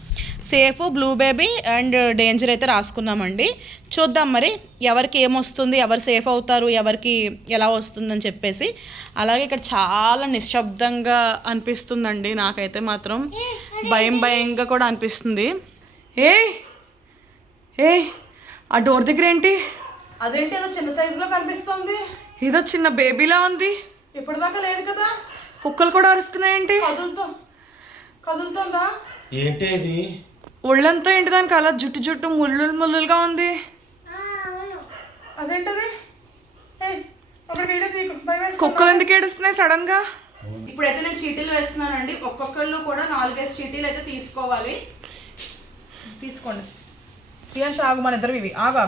Safe, blue baby and danger అయితే రాసుకున్నామండి. చూద్దాం మరి ఎవరికి ఏమొస్తుంది, ఎవరు సేఫ్ అవుతారు, ఎవరికి ఎలా వస్తుందని చెప్పేసి. అలాగే ఇక్కడ చాలా నిశ్శబ్దంగా అనిపిస్తుందండి, నాకైతే మాత్రం భయంగా కూడా అనిపిస్తుంది. ఏ ఆ డోర్ దగ్గర ఏంటి? అదేంటి ఏదో చిన్న సైజులో కనిపిస్తుంది. ఏదో చిన్న బేబీలా ఉంది. ఇప్పటిదాకా లేదు కదా. కుక్కలు కూడా అరుస్తున్నాయేంటి? కదులుతుందా? ఏంటి ఇది? ఒళ్ళంతా ఏంటి దానికి అలా జుట్టు ముళ్ళులుగా ఉంది. అదేంటది? కుక్కలు ఎందుకు ఏడుస్తున్నాయి సడన్ గా? ఇప్పుడైతే నేను చీటీలు వేస్తున్నానండి. ఒక్కొక్కళ్ళు కూడా 4-5 చీటీలు అయితే తీసుకోవాలి. తీసుకోండి. ప్రియాంశ ఆగు, మన ఇద్దరు ఇవి ఆగు.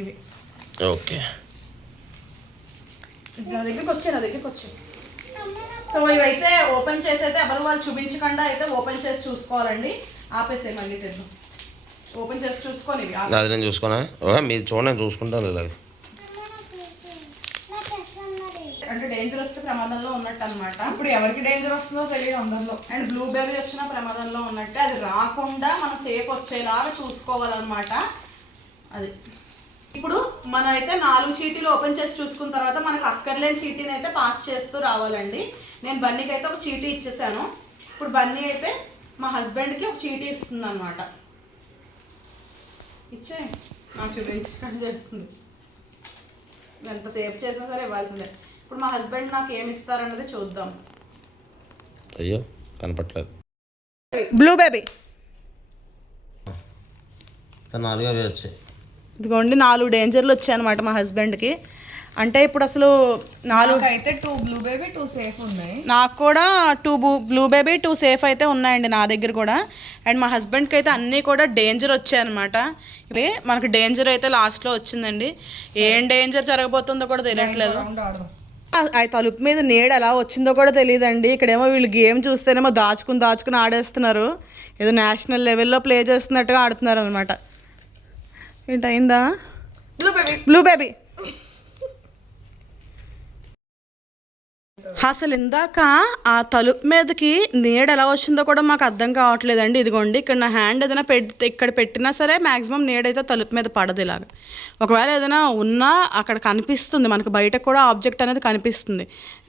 ఇవి ఓకే, నా దగ్గరికి వచ్చి. సో ఇవైతే ఓపెన్ చేసి అయితే ఎవరు వాళ్ళు చూపించకుండా అయితే ఓపెన్ చేసి చూసుకోవాలండి. ఆపేసే మళ్ళీ తెద్దాం. ఓపెన్ చేసి చూసుకొని ఇవి అది నేను చూసుకున్నా. మీరు చూడండి, నేను చూసుకుంటాను. ఇలా అంటే డేంజర్ వస్తే ప్రమాదంలో ఉన్నట్టు అనమాట. ఇప్పుడు ఎవరికి డేంజర్ వస్తుందో తెలియదు అందరిలో. అండ్ బ్లూ బేబీ వచ్చిన ప్రమాదంలో ఉన్నట్టే, అది రాకుండా మనం సేఫ్ వచ్చేలాగా చూసుకోవాలన్నమాట. అది ఇప్పుడు మనం అయితే 4 చీటీలు ఓపెన్ చేసి చూసుకున్న తర్వాత మనకు అక్కర్లేని చీటీని అయితే పాస్ చేస్తూ రావాలండి. నేను బన్నీకి అయితే ఒక చీటీ ఇచ్చేసాను. ఇప్పుడు బన్నీ అయితే మా హస్బెండ్కి ఒక చీటీ ఇస్తుంది అనమాట. ఇచ్చే నాకు చూపించడం చేస్తుంది, ఎంత సేవ్ చేసినా సరే ఇవ్వాల్సిందే. ఇప్పుడు మా హస్బెండ్ నాకు ఏమి ఇస్తారన్నది చూద్దాం. అయ్యో కనపట్లేదు. బ్లూ బేబీ 4 అవి వచ్చాయి. ఇదిగోండి 4 డేంజర్లు వచ్చాయి అనమాట మా హస్బెండ్కి. అంటే ఇప్పుడు అసలు 4 అయితే 2 బ్లూ బేబీ 2 సేఫ్ ఉన్నాయి. నాకు కూడా 2 బ్లూ బేబీ 2 సేఫ్ అయితే ఉన్నాయండి నా దగ్గర కూడా. అండ్ మా హస్బెండ్కి అయితే అన్నీ కూడా డేంజర్ వచ్చాయన్నమాట. ఇది మనకు డేంజర్ అయితే లాస్ట్లో వచ్చిందండి. ఏం డేంజర్ జరగబోతుందో కూడా తెలియట్లేదు. ఆ తలుపు మీద నీడ ఎలా వచ్చిందో కూడా తెలియదండి. ఇక్కడేమో వీళ్ళు గేమ్ చూస్తేనేమో దాచుకుని ఆడేస్తున్నారు. ఏదో నేషనల్ లెవెల్లో ప్లే చేస్తున్నట్టుగా ఆడుతున్నారు అనమాట. ఏంటయిందా బ్లూ బేబీ. అసలు ఇందాక ఆ తలుపు మీదకి నీడ ఎలా వచ్చిందో కూడా మాకు అర్థం కావట్లేదండి. ఇదిగోండి ఇక్కడ నా హ్యాండ్ ఏదైనా ఇక్కడ పెట్టినా సరే మ్యాక్సిమం నీడైతే తలుపు మీద పడదు. ఇలాగ ఒకవేళ ఏదైనా ఉన్నా అక్కడ కనిపిస్తుంది, మనకు బయటకు కూడా ఆబ్జెక్ట్ అనేది కనిపిస్తుంది.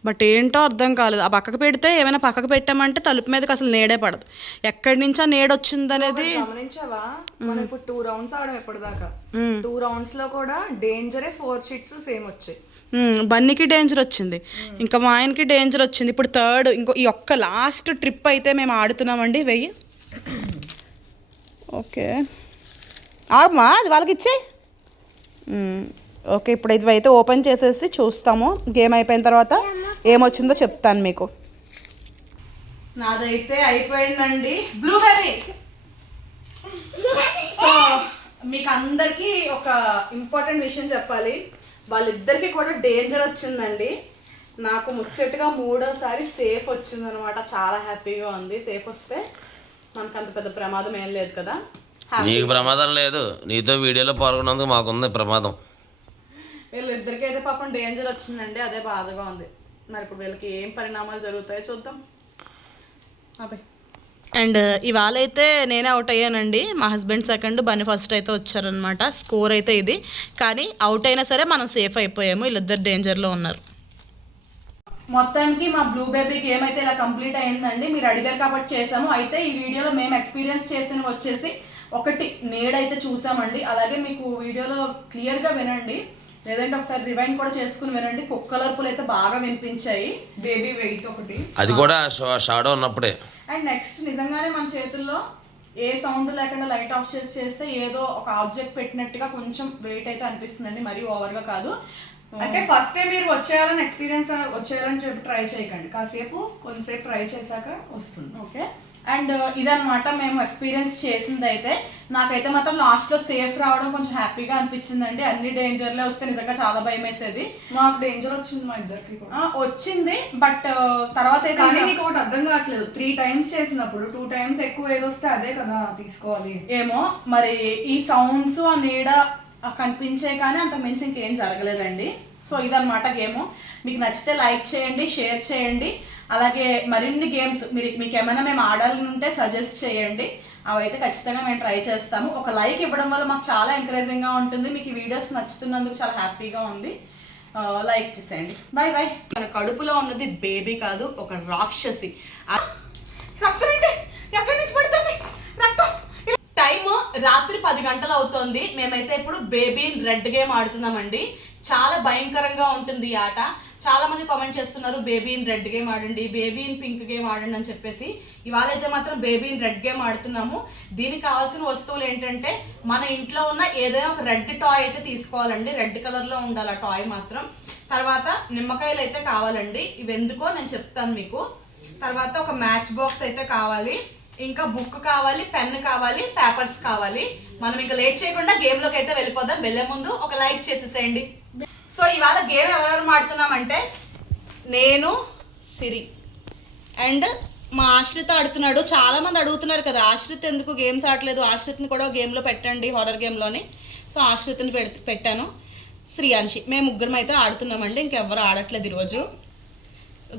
బట్ ఏంటో అర్థం కాలేదు. ఆ పక్కకు పెడితే ఏమైనా పక్కకు పెట్టామంటే తలుపు మీదకి అసలు నీడే పడదు. ఎక్కడి నుంచి ఆ నీడ వచ్చింది అనేది గమనించావా? మనం ఇప్పుడు 2 రౌండ్స్ ఆడడం ఎప్పటిదాకా. 2 రౌండ్స్ లో కూడా డేంజరే 4 షీట్స్ సేమ్ వచ్చాయి. బన్నీకి డేంజర్ వచ్చింది, ఇంకా మా ఆయనకి డేంజర్ వచ్చింది. ఇప్పుడు థర్డ్ ఈ ఒక్క లాస్ట్ ట్రిప్ అయితే మేము ఆడుతున్నామండి. వెయ్యి ఓకే ఆమా అది వాళ్ళకి ఇచ్చే. ఓకే ఇప్పుడు ఇది అయితే ఓపెన్ చేసేసి చూస్తాము. గేమ్ అయిపోయిన తర్వాత ఏమొచ్చిందో చెప్తాను మీకు. నాదైతే అయిపోయిందండి బ్లూ బెర్రీ. సో మీకు అందరికీ ఒక ఇంపార్టెంట్ విషయం చెప్పాలి. వాళ్ళిద్దరికి కూడా డేంజర్ వచ్చిందండి. నాకు ముచ్చటగా 3వసారి సేఫ్ వచ్చిందనమాట. చాలా హ్యాపీగా ఉంది. సేఫ్ వస్తే మనకు అంత పెద్ద ప్రమాదం ఏం లేదు కదా. నీకు ప్రమాదం లేదు, నీతో వీడియోలో పాల్గొన్నందుకు మాకుంది ప్రమాదం. వీళ్ళిద్దరికి అయితే పాపం డేంజర్ వచ్చిందండి, అదే బాధగా ఉంది. మరి ఇప్పుడు వీళ్ళకి ఏం పరిణామాలు జరుగుతాయో చూద్దాం. అబ్బాయి అండ్ ఇవాళ అయితే నేనే అవుట్ అయ్యానండి. మా హస్బెండ్ సెకండ్, బన్నీ ఫస్ట్ అయితే వచ్చారనమాట. స్కోర్ అయితే ఇది. కానీ అవుట్ అయినా సరే మనం సేఫ్ అయిపోయాము. వీళ్ళిద్దరు డేంజర్లో ఉన్నారు. మొత్తానికి మా బ్లూ బేబీ గేమ్ అయితే ఇలా కంప్లీట్ అయిందండి. మీరు అడిగారు కాబట్టి చేసాము. అయితే ఈ వీడియోలో మేము ఎక్స్పీరియన్స్ చేసినవి వచ్చేసి ఒకటి నీడైతే చూసామండి. అలాగే మీకు వీడియోలో క్లియర్గా వినండి, లేదంటే ఒకసారి రివైండ్ కూడా చేసుకుని వినండి. కుక్కలర్పులు అయితే బాగా వినిపించాయి. బేబీ వెయిట్ ఒకటి, అది కూడా షాడో ఉన్నప్పుడే. అండ్ నెక్స్ట్ నిజంగానే మన చేతుల్లో ఏ సౌండ్ లేకుండా లైట్ ఆఫ్ చేస్తే ఏదో ఒక ఆబ్జెక్ట్ పెట్టినట్టుగా కొంచెం వెయిట్ అయితే అనిపిస్తుందండి, మరీ ఓవర్గా కాదు. అంటే ఫస్ట్ టైం మీరు వచ్చేయాలని ఎక్స్పీరియన్స్ వచ్చేయాలని చెప్పి ట్రై చేయకండి. కాసేపు కొంతసేపు ట్రై చేశాక వస్తుంది. ఓకే అండ్ ఇదన్నమాట మేము ఎక్స్పీరియన్స్ చేసింది. అయితే నాకైతే మాత్రం లాస్ట్లో సేఫ్ రావడం కొంచెం హ్యాపీగా అనిపించిందండి. అన్ని డేంజర్లే వస్తే నిజంగా చాలా భయం వేసేది. మాకు డేంజర్ వచ్చింది మా ఇద్దరికి వచ్చింది. బట్ తర్వాత కానీ నీకు ఒకటి అర్థం కావట్లేదు, 3 టైమ్స్ చేసినప్పుడు 2 టైమ్స్ ఎక్కువ ఏదొస్తే అదే కదా తీసుకోవాలి. ఏమో మరి ఈ సౌండ్స్ ఆ నీడ కనిపించే కానీ అంత మించి ఇంకేం జరగలేదండి. సో ఇదన్నమాట గేమ్. మీకు నచ్చితే లైక్ చేయండి, షేర్ చేయండి. అలాగే మరిన్ని గేమ్స్ మీకు ఏమైనా మేము ఆడాలని ఉంటే సజెస్ట్ చేయండి. అవైతే ఖచ్చితంగా మేము ట్రై చేస్తాము. ఒక లైక్ ఇవ్వడం వల్ల మాకు చాలా ఎంకరేజింగ్గా ఉంటుంది. మీకు ఈ వీడియోస్ నచ్చుతున్నందుకు చాలా హ్యాపీగా ఉంది. లైక్ చేసేయండి. Bye bye. మన కడుపులో ఉన్నది బేబీ కాదు, ఒక రాక్షసి. రక్తం ఏంటి ఎక్కడి నుంచి పడుతుంది రక్తం? టైము రాత్రి 10 గంటలు అవుతుంది. మేమైతే ఇప్పుడు బేబీ ఇన్ రెడ్ గేమ్ ఆడుతున్నామండి. చాలా భయంకరంగా ఉంటుంది ఈ ఆట. చాలా మంది కామెంట్ చేస్తున్నారు బేబీ ఇన్ రెడ్ గేమ్ ఆడండి, బేబీ ఇన్ పింక్ గేమ్ ఆడండి అని చెప్పేసి. ఇవాళ అయితే మాత్రం బేబీ ఇన్ రెడ్ గేమ్ ఆడుతున్నాము. దీనికి కావాల్సిన వస్తువులు ఏంటంటే మన ఇంట్లో ఉన్న ఏదైనా ఒక రెడ్ టాయ్ అయితే తీసుకోవాలండి. రెడ్ కలర్లో ఉండాలి ఆ టాయ్ మాత్రం. తర్వాత నిమ్మకాయలు అయితే కావాలండి. ఇవి ఎందుకో నేను చెప్తాను మీకు. తర్వాత ఒక మ్యాచ్ బాక్స్ అయితే కావాలి, ఇంకా బుక్ కావాలి, పెన్ కావాలి, పేపర్స్ కావాలి. మనం ఇంకా లేట్ చేయకుండా గేమ్లోకి అయితే వెళ్ళిపోదాం. వెళ్ళే ముందు ఒక లైక్ చేసేసేయండి. సో ఇవాళ గేమ్ ఎవరెవరు ఆడుతున్నామంటే నేను, సిరి అండ్ మా ఆశ్రిత్ ఆడుతున్నాడు. చాలామంది అడుగుతున్నారు కదా ఆశ్రిత్ ఎందుకు గేమ్స్ ఆడలేదు, ఆశ్రిత్ని కూడా గేమ్లో పెట్టండి హారర్ గేమ్లోని. సో ఆశ్రిత్ని పెట్టాను. శ్రీయాన్షి మేము ముగ్గురం అయితే ఆడుతున్నామండి. ఇంకెవ్వరు ఆడట్లేదు ఈరోజు.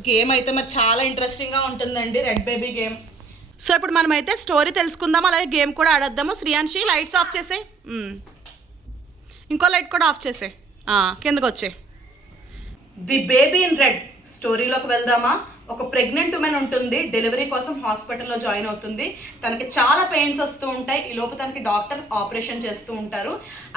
గేమ్ అయితే మరి చాలా ఇంట్రెస్టింగ్గా ఉంటుందండి, రెడ్ బేబీ గేమ్. సో ఇప్పుడు మనమైతే స్టోరీ తెలుసుకుందాం, అలాగే గేమ్ కూడా ఆడేద్దాము. శ్రీయాన్షి లైట్స్ ఆఫ్ చేసే, ఇంకో లైట్ కూడా ఆఫ్ చేసే, కిందకు వచ్చే. ది బేబీ ఇన్ రెడ్ స్టోరీలోకి వెళ్దామా? ఒక ప్రెగ్నెంట్ ఉమెన్ ఉంటుంది, డెలివరీ కోసం హాస్పిటల్లో జాయిన్ అవుతుంది. తనకి చాలా పెయిన్స్ వస్తూ ఉంటాయి. ఈ లోపు తనకి డాక్టర్ ఆపరేషన్ చేస్తూ ఉంటారు.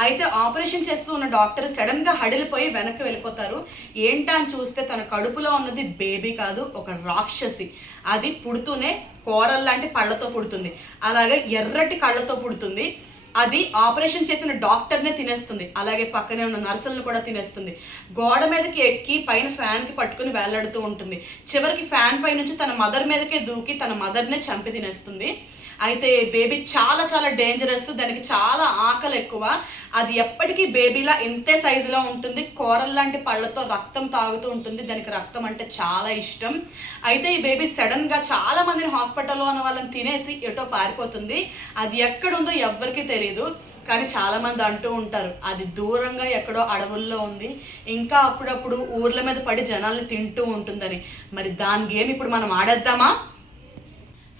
అయితే ఆపరేషన్ చేస్తూ ఉన్న డాక్టర్ సడన్గా హడిలిపోయి వెనక్కి వెళ్ళిపోతారు. ఏంటా అని చూస్తే తన కడుపులో ఉన్నది బేబీ కాదు, ఒక రాక్షసి. అది పుడుతూనే కూరల్ లాంటి పళ్ళతో పుడుతుంది, అలాగే ఎర్రటి కళ్ళతో పుడుతుంది. అది ఆపరేషన్ చేసిన డాక్టర్నే తినేస్తుంది, అలాగే పక్కనే ఉన్న నర్సులను కూడా తినేస్తుంది. గోడ మీదకి ఎక్కి పైన ఫ్యాన్కి పట్టుకుని వేలాడుతూ ఉంటుంది. చివరికి ఫ్యాన్ పై నుంచి తన మదర్ మీదకే దూకి తన మదర్నే చంపి తినేస్తుంది. అయితే బేబీ చాలా చాలా డేంజరస్, దానికి చాలా ఆకలి ఎక్కువ. అది ఎప్పటికీ బేబీలా ఇంతే సైజులో ఉంటుంది, కూరల్ లాంటి పళ్ళతో రక్తం తాగుతూ ఉంటుంది. దానికి రక్తం అంటే చాలా ఇష్టం. అయితే ఈ బేబీ సడన్గా చాలా మందిని హాస్పిటల్లో ఉన్న వాళ్ళని తినేసి ఎటో పారిపోతుంది. అది ఎక్కడుందో ఎవ్వరికీ తెలియదు, కానీ చాలామంది అంటూ ఉంటారు అది దూరంగా ఎక్కడో అడవుల్లో ఉంది, ఇంకా అప్పుడప్పుడు ఊర్ల మీద పడి జనాల్ని తింటూ ఉంటుందని. మరి దాని గేమ్ ఇప్పుడు మనం ఆడేద్దామా?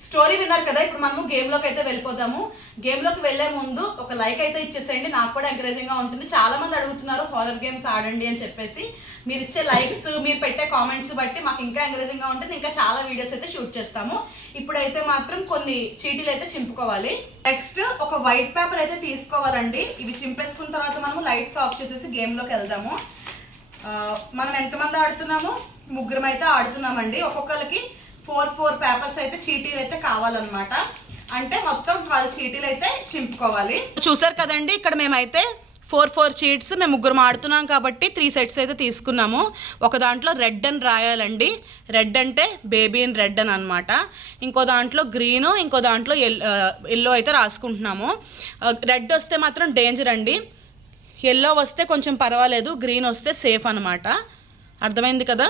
స్టోరీ విన్నారు కదా, ఇప్పుడు మనము గేమ్లోకి అయితే వెళ్ళిపోదాము. గేమ్లోకి వెళ్ళే ముందు ఒక లైక్ అయితే ఇచ్చేసేయండి, నాకు కూడా ఎంకరేజింగ్గా ఉంటుంది. చాలా మంది అడుగుతున్నారు హారర్ గేమ్స్ ఆడండి అని చెప్పేసి. మీరు ఇచ్చే లైక్స్, మీరు పెట్టే కామెంట్స్ బట్టి మాకు ఇంకా ఎంకరేజింగ్గా ఉంటుంది. ఇంకా చాలా వీడియోస్ అయితే షూట్ చేస్తాము. ఇప్పుడైతే మాత్రం కొన్ని చీటీలు అయితే చింపుకోవాలి. నెక్స్ట్ ఒక వైట్ పేపర్ అయితే తీసుకోవాలండి. ఇవి చింపేసుకున్న తర్వాత మనము లైట్స్ ఆఫ్ చేసేసి గేమ్లోకి వెళ్దాము. మనం ఎంతమంది ఆడుతున్నాము? ముగ్గురం అయితే ఆడుతున్నామండి. ఒక్కొక్కరికి 4 పేపర్స్ అయితే చీటీలు అయితే కావాలన్నమాట. అంటే మొత్తం 12 చీటీలు అయితే చింపుకోవాలి. చూసారు కదండి, ఇక్కడ మేమైతే 4 చీట్స్ మేము ముగ్గురం ఆడుతున్నాం కాబట్టి 3 సెట్స్ అయితే తీసుకున్నాము. ఒక దాంట్లో రెడ్ అని రాయాలండి, రెడ్ అంటే బేబీ ఇన్ రెడ్ అని అనమాట. ఇంకో దాంట్లో గ్రీను, ఇంకో దాంట్లో ఎల్లో అయితే రాసుకుంటున్నాము. రెడ్ వస్తే మాత్రం డేంజర్ అండి, ఎల్లో వస్తే కొంచెం పర్వాలేదు, గ్రీన్ వస్తే సేఫ్ అనమాట. అర్థమైంది కదా?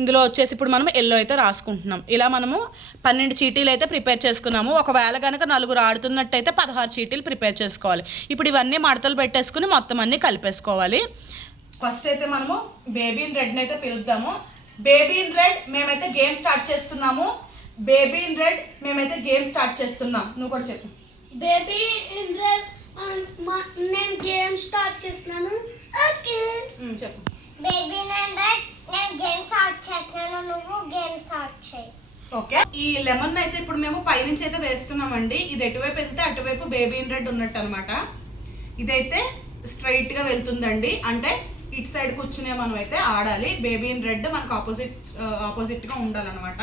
ఇందులో వచ్చేసి ఇప్పుడు మనం ఎల్లో అయితే రాసుకుంటున్నాం. ఇలా మనము 12 చీటీలు అయితే ప్రిపేర్ చేసుకున్నాము. ఒకవేళ కనుక 4 ఆడుతున్నట్టయితే 16 చీటీలు ప్రిపేర్ చేసుకోవాలి. ఇప్పుడు ఇవన్నీ మడతలు పెట్టేసుకుని మొత్తం అన్నీ కలిపేసుకోవాలి. ఫస్ట్ అయితే మనము బేబీ ఇన్ రెడ్ని అయితే పిలుద్దాము. బేబీ ఇన్ రెడ్ మేమైతే గేమ్ స్టార్ట్ చేస్తున్నాము. బేబీ ఇన్ రెడ్ మేమైతే గేమ్ స్టార్ట్ చేస్తున్నాం. నువ్వు కూడా చెప్పు. బేబీ ఇన్ రెడ్ నేను గేమ్ స్టార్ట్ చేస్తున్నాను. ఓకే చెప్పు. బేబీ ఇన్ రెడ్ నేను గేమ్ స్టార్ట్ చేస్తున్నాను, నువ్వు గేమ్ స్టార్ట్ చేయి. ఓకే, ఈ లెమన్ అయితే ఇప్పుడు మేము పైనుంచి అయితే వేస్తున్నామండి. ఇది ఎటువైపు వెళ్తే అటువైపు బేబీ ఇన్ రెడ్ ఉన్నట్టు అనమాట. ఇదైతే స్ట్రైట్గా వెళ్తుందండి, అంటే ఇటు సైడ్ కూర్చునే మనం అయితే ఆడాలి. బేబీ ఇన్ రెడ్ మనకు ఆపోజిట్గా ఉండాలన్నమాట.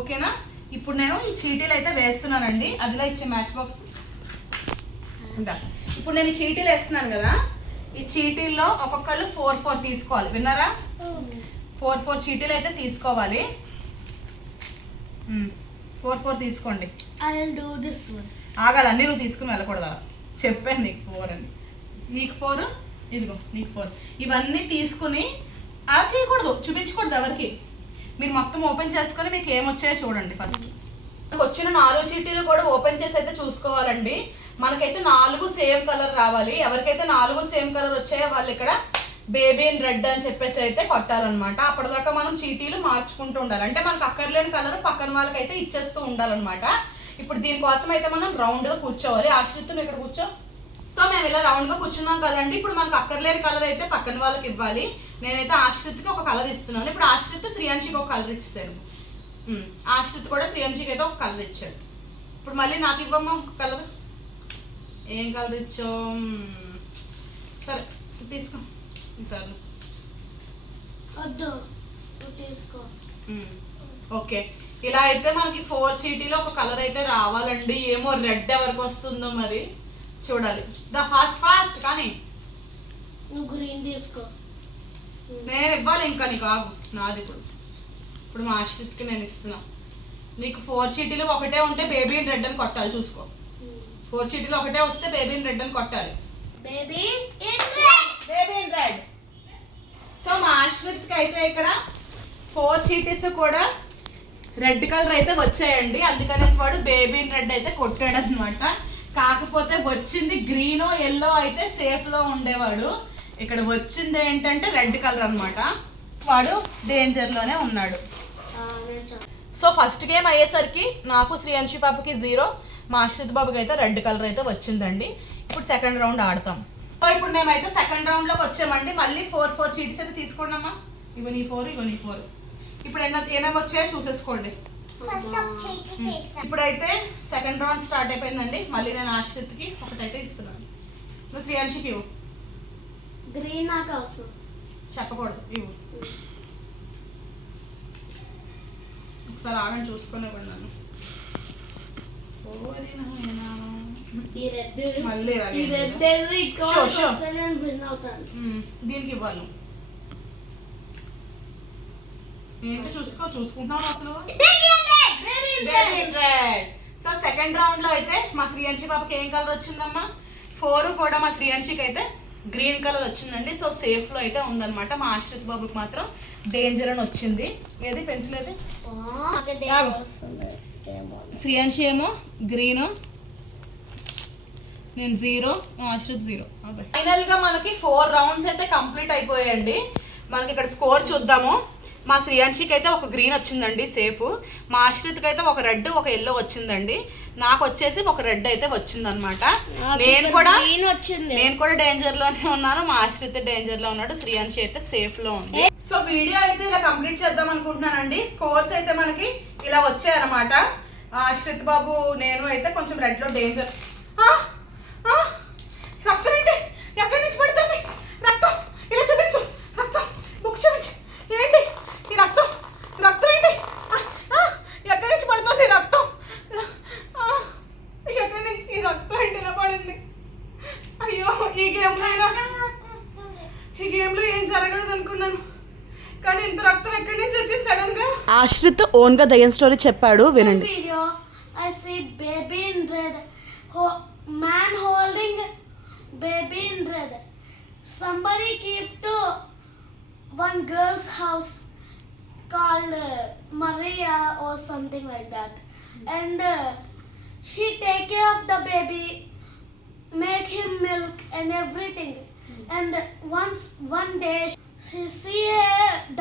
ఓకేనా? ఇప్పుడు నేను ఈ చీటీలు అయితే వేస్తున్నానండి. అదిలో ఇచ్చే మ్యాచ్ బాక్స్ ఉందా. ఇప్పుడు నేను ఈ చీటీలు వేస్తున్నాను కదా, ఈ చీటీల్లో ఒక్కొక్కళ్ళు 4 తీసుకోవాలి. విన్నారా? 4 చీటీలు అయితే తీసుకోవాలి. 4 తీసుకోండి. I'll do this one. ఆగాలి, అన్నీ నువ్వు తీసుకుని వెళ్ళకూడదు. చెప్పాను నీకు 4 అని. నీకు 4, ఇదిగో నీకు 4. ఇవన్నీ తీసుకుని అలా చేయకూడదు, చూపించకూడదు ఎవరికి. మీరు మొత్తం ఓపెన్ చేసుకొని మీకు ఏమొచ్చాయో చూడండి. ఫస్ట్ వచ్చిన 4 చీటీలు కూడా ఓపెన్ చేసి అయితే చూసుకోవాలండి. మనకైతే 4 సేమ్ కలర్ రావాలి. ఎవరికైతే 4 సేమ్ కలర్ వచ్చాయో వాళ్ళు ఇక్కడ బేబీ ఇన్ రెడ్ అని చెప్పేసి అయితే కొట్టాలన్నమాట. అప్పటిదాకా మనం చీటీలు మార్చుకుంటూ ఉండాలి, అంటే మనకు అక్కర్లేని కలర్ పక్కన వాళ్ళకైతే ఇచ్చేస్తూ ఉండాలన్నమాట. ఇప్పుడు దీనికోసం అయితే మనం రౌండ్గా కూర్చోవాలి. ఆశ్రితం ఇక్కడ కూర్చో. సో మేము ఇలా రౌండ్గా కూర్చున్నాం కదండి. ఇప్పుడు మనకు అక్కర్లేని కలర్ అయితే పక్కన వాళ్ళకి ఇవ్వాలి. నేనైతే ఆశ్రిత్కి ఒక కలర్ ఇస్తున్నాను. ఇప్పుడు ఆశ్రిత్ శ్రీయాన్షికి ఒక కలర్ ఇచ్చేసారు. ఆశ్రిత్ కూడా శ్రీయాన్షికి అయితే ఒక కలర్ ఇచ్చాడు. ఇప్పుడు మళ్ళీ నాకు ఇవ్వమ్మా ఒక కలర్. ఏం కలర్ ఇచ్చో? సరే తీసుకో ఈసారి. వద్దు తీసుకో. ఓకే, ఇలా అయితే మనకి 4 చీటీలో ఒక కలర్ అయితే రావాలండి. ఏమో రెడ్ ఎవరికి వస్తుందో మరి చూడాలి. ఫాస్ట్ కానీ నువ్వు గ్రీన్ తీసుకో. నేను ఇవ్వాలి ఇంకా నీకు. ఆగు, నాది ఇప్పుడు మా ఆశ్రిత్కి నేను ఇస్తున్నా. నీకు 4 చీటీలు ఒకటే ఉంటే బేబీ ఇన్ రెడ్ అని కొట్టాలి. చూసుకో, 4 చీటీలు ఒకటే వస్తే బేబీ ఇన్ రెడ్ అని కొట్టాలి. Baby in red, baby in red. So మా ఆశ్రిత్కి అయితే ఇక్కడ 4 చీటీస్ కూడా రెడ్ కలర్ అయితే వచ్చాయండి. అందుకనేసి వాడు బేబీ ఇన్ రెడ్ అయితే కొట్టాడు అనమాట. కాకపోతే వచ్చింది గ్రీనో ఎల్లో అయితే సేఫ్లో ఉండేవాడు. ఇక్కడ వచ్చింది ఏంటంటే రెడ్ కలర్ అన్నమాట. వాడు డేంజర్లోనే ఉన్నాడు. సో ఫస్ట్ గేమ్ అయ్యేసరికి నాకు శ్రీయాంశి పాపకి 0, మా అశ్రిత్ బాబుకి అయితే రెడ్ కలర్ అయితే వచ్చిందండి. ఇప్పుడు సెకండ్ రౌండ్ ఆడతాం. సో ఇప్పుడు మేమైతే సెకండ్ రౌండ్లోకి వచ్చామండి. మళ్ళీ 4 చీట్స్ అయితే తీసుకోండి అమ్మా. ఇవన్నీ 4 ఇవన్నీ 4. ఇప్పుడు ఏమేమి వచ్చాయో చూసేసుకోండి. ఫస్ట్ ఒక చీటీ తీస్తా. ఇప్పుడైతే సెకండ్ రౌండ్ స్టార్ట్ అయిపోయిందండి. మళ్ళీ నేను ఆశ్రిత్కి ఒకటైతే ఇస్తున్నాను. నువ్వు శ్రీయాంశికి ఇవ్వు. గ్రీన్ నాకు అవసరం. చెప్పకూడదు, ఇవ్వు. ఒకసారి ఆగని చూసుకునే నన్ను. ఈ రెడ్ మళ్ళీ ఈ రెడ్ ఏదో ఇక్కడ Sure, sure. వస్తే నేను విన్ అవుతాను. దీనికి ఇవ్వాలి. ఏంటి చూసుకుంటున్నావు అసలు. Baby in red. So second round లో అయితే మా శ్రీయాంశి బాబుకి ఏం కలర్ వచ్చిందమ్మా? 4 కూడా మా శ్రీయాంశికి అయితే గ్రీన్ కలర్ వచ్చిందండి. సో సేఫ్ లో అయితే ఉందన్నమాట. మా ఆశ్రిత్ బాబుకి మాత్రం డేంజర్ అని వచ్చింది. ఏది పెన్సిల్ ఏది? శ్రీయాంశి ఏమో గ్రీన్, నేను 0, ఆశ్రిత్ 0. ఫైనల్ గా మనకి 4 రౌండ్స్ అయితే కంప్లీట్ అయిపోయాయండి. మనకి ఇక్కడ స్కోర్ చూద్దాము. మా శ్రీయాంశికి అయితే ఒక గ్రీన్ వచ్చిందండి సేఫ్. మా ఆశ్రిత్కి అయితే ఒక రెడ్ ఒక ఎల్లో వచ్చిందండి. నాకు వచ్చేసి ఒక రెడ్ అయితే వచ్చిందనమాట. నేను కూడా డేంజర్ లోనే ఉన్నాను. మా ఆశ్రిత్ డేంజర్ లో ఉన్నాడు. శ్రీయాంశి అయితే సేఫ్ లో ఉంది. సో వీడియో అయితే ఇలా కంప్లీట్ చేద్దాం అనుకుంటున్నానండి. స్కోర్స్ అయితే మనకి ఇలా వచ్చాయన్నమాట. ఆశ్రిత్ బాబు నేను అయితే కొంచెం రెడ్ లో డేంజర్. రక్తం ఏంటి? ఎక్కడి నుంచి పడుతుంది రక్తం? ఇలా చూపించు. రక్తం బుక్ చూపించు. ఏంటి ఈ రక్తం? రక్తం ఏంటి? ఎక్కడి నుంచి పడుతుంది రక్తం? ఎక్కడి నుంచి ఈ రక్తం ఏంటి ఇలా పడింది? అయ్యో ఈ గేమ్ లో ఏం జరగలేదు అనుకున్నాను, కానీ ఇంత రక్తం ఎక్కడి నుంచి వచ్చింది సడన్ గా. ఆశ్రిత్ ఓన్ గా దయ్యం స్టోరీ చెప్పాడు, వినండి. Video, I see baby in red, man holding baby in red. Somebody keep to one girl's house called Maria or something like that, and she take care of the baby, make him milk and everything. And one day she see a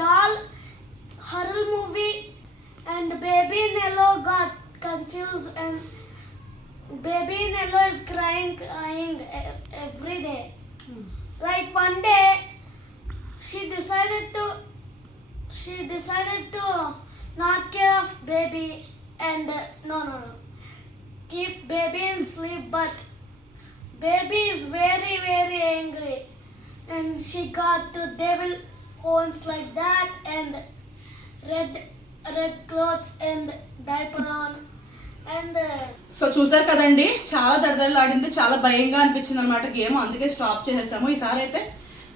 doll horror movie, and baby in yellow got confused, and baby in yellow is crying every day. Like one day she decided to not care of baby and no keep baby in sleep, but baby is very very angry, and she got the devil horns like that, and red clothes and diaper on, and so చూసారు కదండి, చాలా దడదడలాడింది, చాలా భయంగా అనిపించింది అనమాట game. అందుకే stop చేసేసాము. ఈసారి అయితే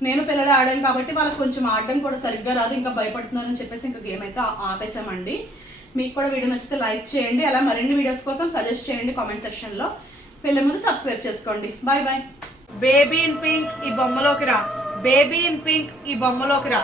నేను పిల్లలు ఆడాను కాబట్టి వాళ్ళకి కొంచెం ఆడడం కూడా సరిగ్గా రాదు, ఇంకా భయపడుతున్నారని చెప్పేసి ఇంకా గేమ్ అయితే ఆపేసామండి. మీకు కూడా వీడియో నచ్చితే లైక్ చేయండి. అలా మరిన్ని వీడియోస్ కోసం సజెస్ట్ చేయండి కామెంట్ సెక్షన్లో. వెళ్ళే ముందు సబ్స్క్రైబ్ చేసుకోండి. Bye bye. Baby in pink ఈ బొమ్మలోకి రా. బేబీ ఇన్ పింక్ ఈ బొమ్మలోకి రా.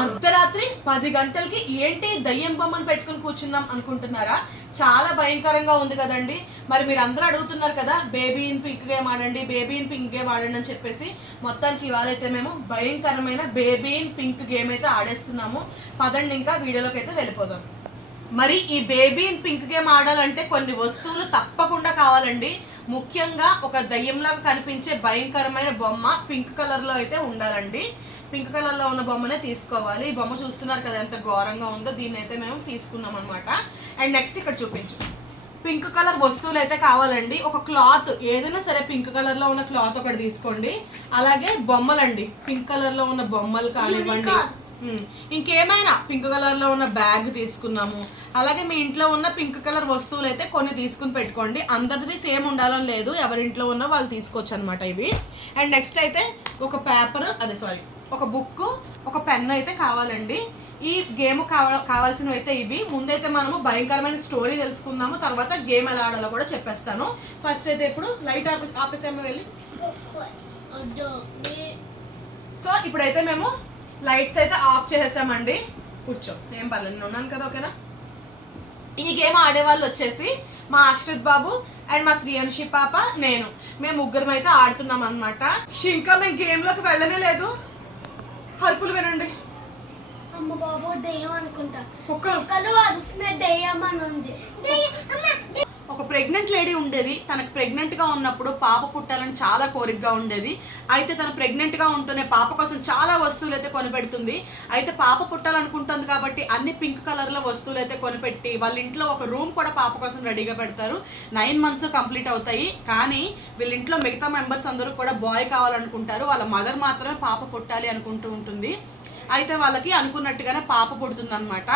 అర్ధరాత్రి 10 గంటలకి ఏంటి దయ్యం బొమ్మను పెట్టుకుని కూర్చున్నాం అనుకుంటున్నారా? చాలా భయంకరంగా ఉంది కదండి. మరి మీరు అందరూ అడుగుతున్నారు కదా బేబీ ఇన్ పింక్ గేమ్ ఆడండి, బేబీ ఇన్ పింక్ గేమ్ ఆడండి అని చెప్పేసి. మొత్తానికి ఇవాళైతే మేము భయంకరమైన బేబీ ఇన్ పింక్ గేమ్ అయితే ఆడేస్తున్నాము. పదండి ఇంకా వీడియోలోకి అయితే వెళ్ళిపోదాం. మరి ఈ బేబీ ఇన్ పింక్ గేమ్ ఆడాలంటే కొన్ని వస్తువులు తప్పకుండా కావాలండి. ముఖ్యంగా ఒక దయ్యంలాగా కనిపించే భయంకరమైన బొమ్మ పింక్ కలర్లో అయితే ఉండాలండి. పింక్ కలర్లో ఉన్న బొమ్మనే తీసుకోవాలి. ఈ బొమ్మ చూస్తున్నారు కదా ఎంత ఘోరంగా ఉందో, దీన్ని అయితే మేము తీసుకున్నాం అనమాట. అండ్ నెక్స్ట్ ఇక్కడ చూపించు. పింక్ కలర్ వస్తువులు అయితే కావాలండి. ఒక క్లాత్ ఏదైనా సరే పింక్ కలర్లో ఉన్న క్లాత్ ఒకటి తీసుకోండి. అలాగే బొమ్మలండి, పింక్ కలర్లో ఉన్న బొమ్మలు కానివ్వండి, ఇంకేమైనా పింక్ కలర్లో ఉన్న బ్యాగ్ తీసుకున్నాము. అలాగే మీ ఇంట్లో ఉన్న పింక్ కలర్ వస్తువులు అయితే కొన్ని తీసుకుని పెట్టుకోండి. అందరివి సేమ్ ఉండాలని లేదు, ఎవరింట్లో ఉన్న వాళ్ళు తీసుకోవచ్చు అనమాట ఇవి. అండ్ నెక్స్ట్ అయితే ఒక పేపర్ ఒక బుక్, ఒక పెన్ అయితే కావాలండి. ఈ గేమ్ కావాల్సినవి అయితే ఇవి. ముందైతే మనము భయంకరమైన స్టోరీ తెలుసుకుందాము, తర్వాత గేమ్ ఎలా ఆడాలో కూడా చెప్పేస్తాను. ఫస్ట్ అయితే ఇప్పుడు లైట్ ఆపేసాము వెళ్ళి. సో ఇప్పుడైతే మేము లైట్స్ అయితే ఆఫ్ చేసేసామండి. కూర్చో, ఏం పర్లేదు, నేను ఉన్నాను కదా, ఓకేనా. ఈ గేమ్ ఆడేవాళ్ళు వచ్చేసి మా ఆశ్రిత్ బాబు అండ్ మా శ్రీయంశి పాప నేను మేము ముగ్గురం అయితే ఆడుతున్నాం అనమాట. ఇంకా మేము గేమ్లోకి వెళ్ళనే లేదు. హరుపులు వినండి. అమ్మ బాబు దెయ్యం అనుకుంటా. కుక్కలు కుక్కలు అరుస్తున్న దెయ్యం అని ఉంది. ఒక ప్రెగ్నెంట్ లేడీ ఉండేది. తనకు ప్రెగ్నెంట్గా ఉన్నప్పుడు పాప పుట్టాలని చాలా కోరికగా ఉండేది. అయితే తను ప్రెగ్నెంట్గా ఉంటూనే పాప కోసం చాలా వస్తువులు అయితే కొనిపెడుతుంది. అయితే పాప పుట్టాలనుకుంటుంది కాబట్టి అన్ని పింక్ కలర్లో వస్తువులు అయితే కొనిపెట్టి వాళ్ళ ఇంట్లో ఒక రూమ్ కూడా పాప కోసం రెడీగా పెడతారు. 9 months కంప్లీట్ అవుతాయి. కానీ వీళ్ళ ఇంట్లో మిగతా మెంబర్స్ అందరూ కూడా బాయ్ కావాలనుకుంటారు. వాళ్ళ మదర్ మాత్రమే పాప పుట్టాలి అనుకుంటూ ఉంటుంది. అయితే వాళ్ళకి అనుకున్నట్టుగానే పాప పుడుతుంది అనమాట.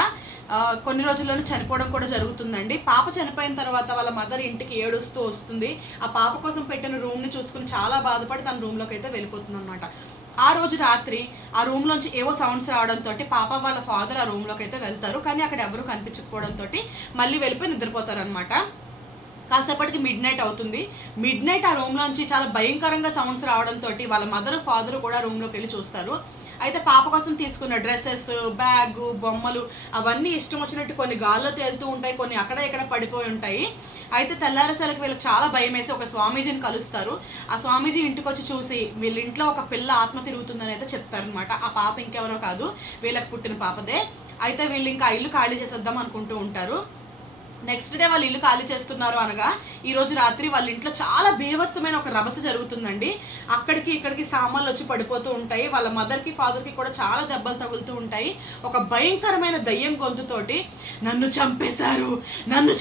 కొన్ని రోజుల్లోనే చనిపోవడం కూడా జరుగుతుందండి. పాప చనిపోయిన తర్వాత వాళ్ళ మదర్ ఇంటికి ఏడుస్తూ వస్తుంది. ఆ పాప కోసం పెట్టిన రూమ్ని చూసుకుని చాలా బాధపడి తన రూమ్లోకి అయితే వెళ్ళిపోతుంది అనమాట. ఆ రోజు రాత్రి ఆ రూమ్లోంచి ఏవో సౌండ్స్ రావడంతో పాప వాళ్ళ ఫాదర్ ఆ రూమ్లోకి అయితే వెళ్తారు. కానీ అక్కడ ఎవరు కనిపించకపోవడంతో మళ్ళీ వెళ్ళిపోయి నిద్రపోతారనమాట. కాసేపటికి మిడ్ నైట్ అవుతుంది. మిడ్ నైట్ ఆ రూమ్లోంచి చాలా భయంకరంగా సౌండ్స్ రావడంతో వాళ్ళ మదర్ ఫాదర్ కూడా రూమ్లోకి వెళ్ళి చూస్తారు. అయితే పాప కోసం తీసుకున్న డ్రెస్సెస్, బ్యాగ్, బొమ్మలు అవన్నీ ఇష్టం వచ్చినట్టు కొన్ని గాల్లో తేలుతూ ఉంటాయి, కొన్ని అక్కడ ఇక్కడ పడిపోయి ఉంటాయి. అయితే తెల్లారేసరికి వీళ్ళకి చాలా భయం వేసి ఒక స్వామీజీని కలుస్తారు. ఆ స్వామీజీ ఇంటికి వచ్చి చూసి వీళ్ళ ఇంట్లో ఒక పిల్ల ఆత్మ తిరుగుతుందని అయితే చెప్తారనమాట. ఆ పాప ఇంకెవరో కాదు, వీళ్ళకి పుట్టిన పాపదే. అయితే వీళ్ళు ఇంకా ఇల్లు ఖాళీ చేసేద్దాం అనుకుంటూ ఉంటారు. నెక్స్ట్ డే వాళ్ళు ఇల్లు ఖాళీ చేస్తున్నారు అనగా ఈరోజు రాత్రి వాళ్ళ ఇంట్లో చాలా బీభత్సమైన ఒక రభస జరుగుతుందండి. అక్కడికి ఇక్కడికి సామాన్లు వచ్చి పడిపోతూ ఉంటాయి. వాళ్ళ మదర్కి ఫాదర్కి కూడా చాలా దెబ్బలు తగులుతూ ఉంటాయి. ఒక భయంకరమైన దయ్యం గొంతుతోటి నన్ను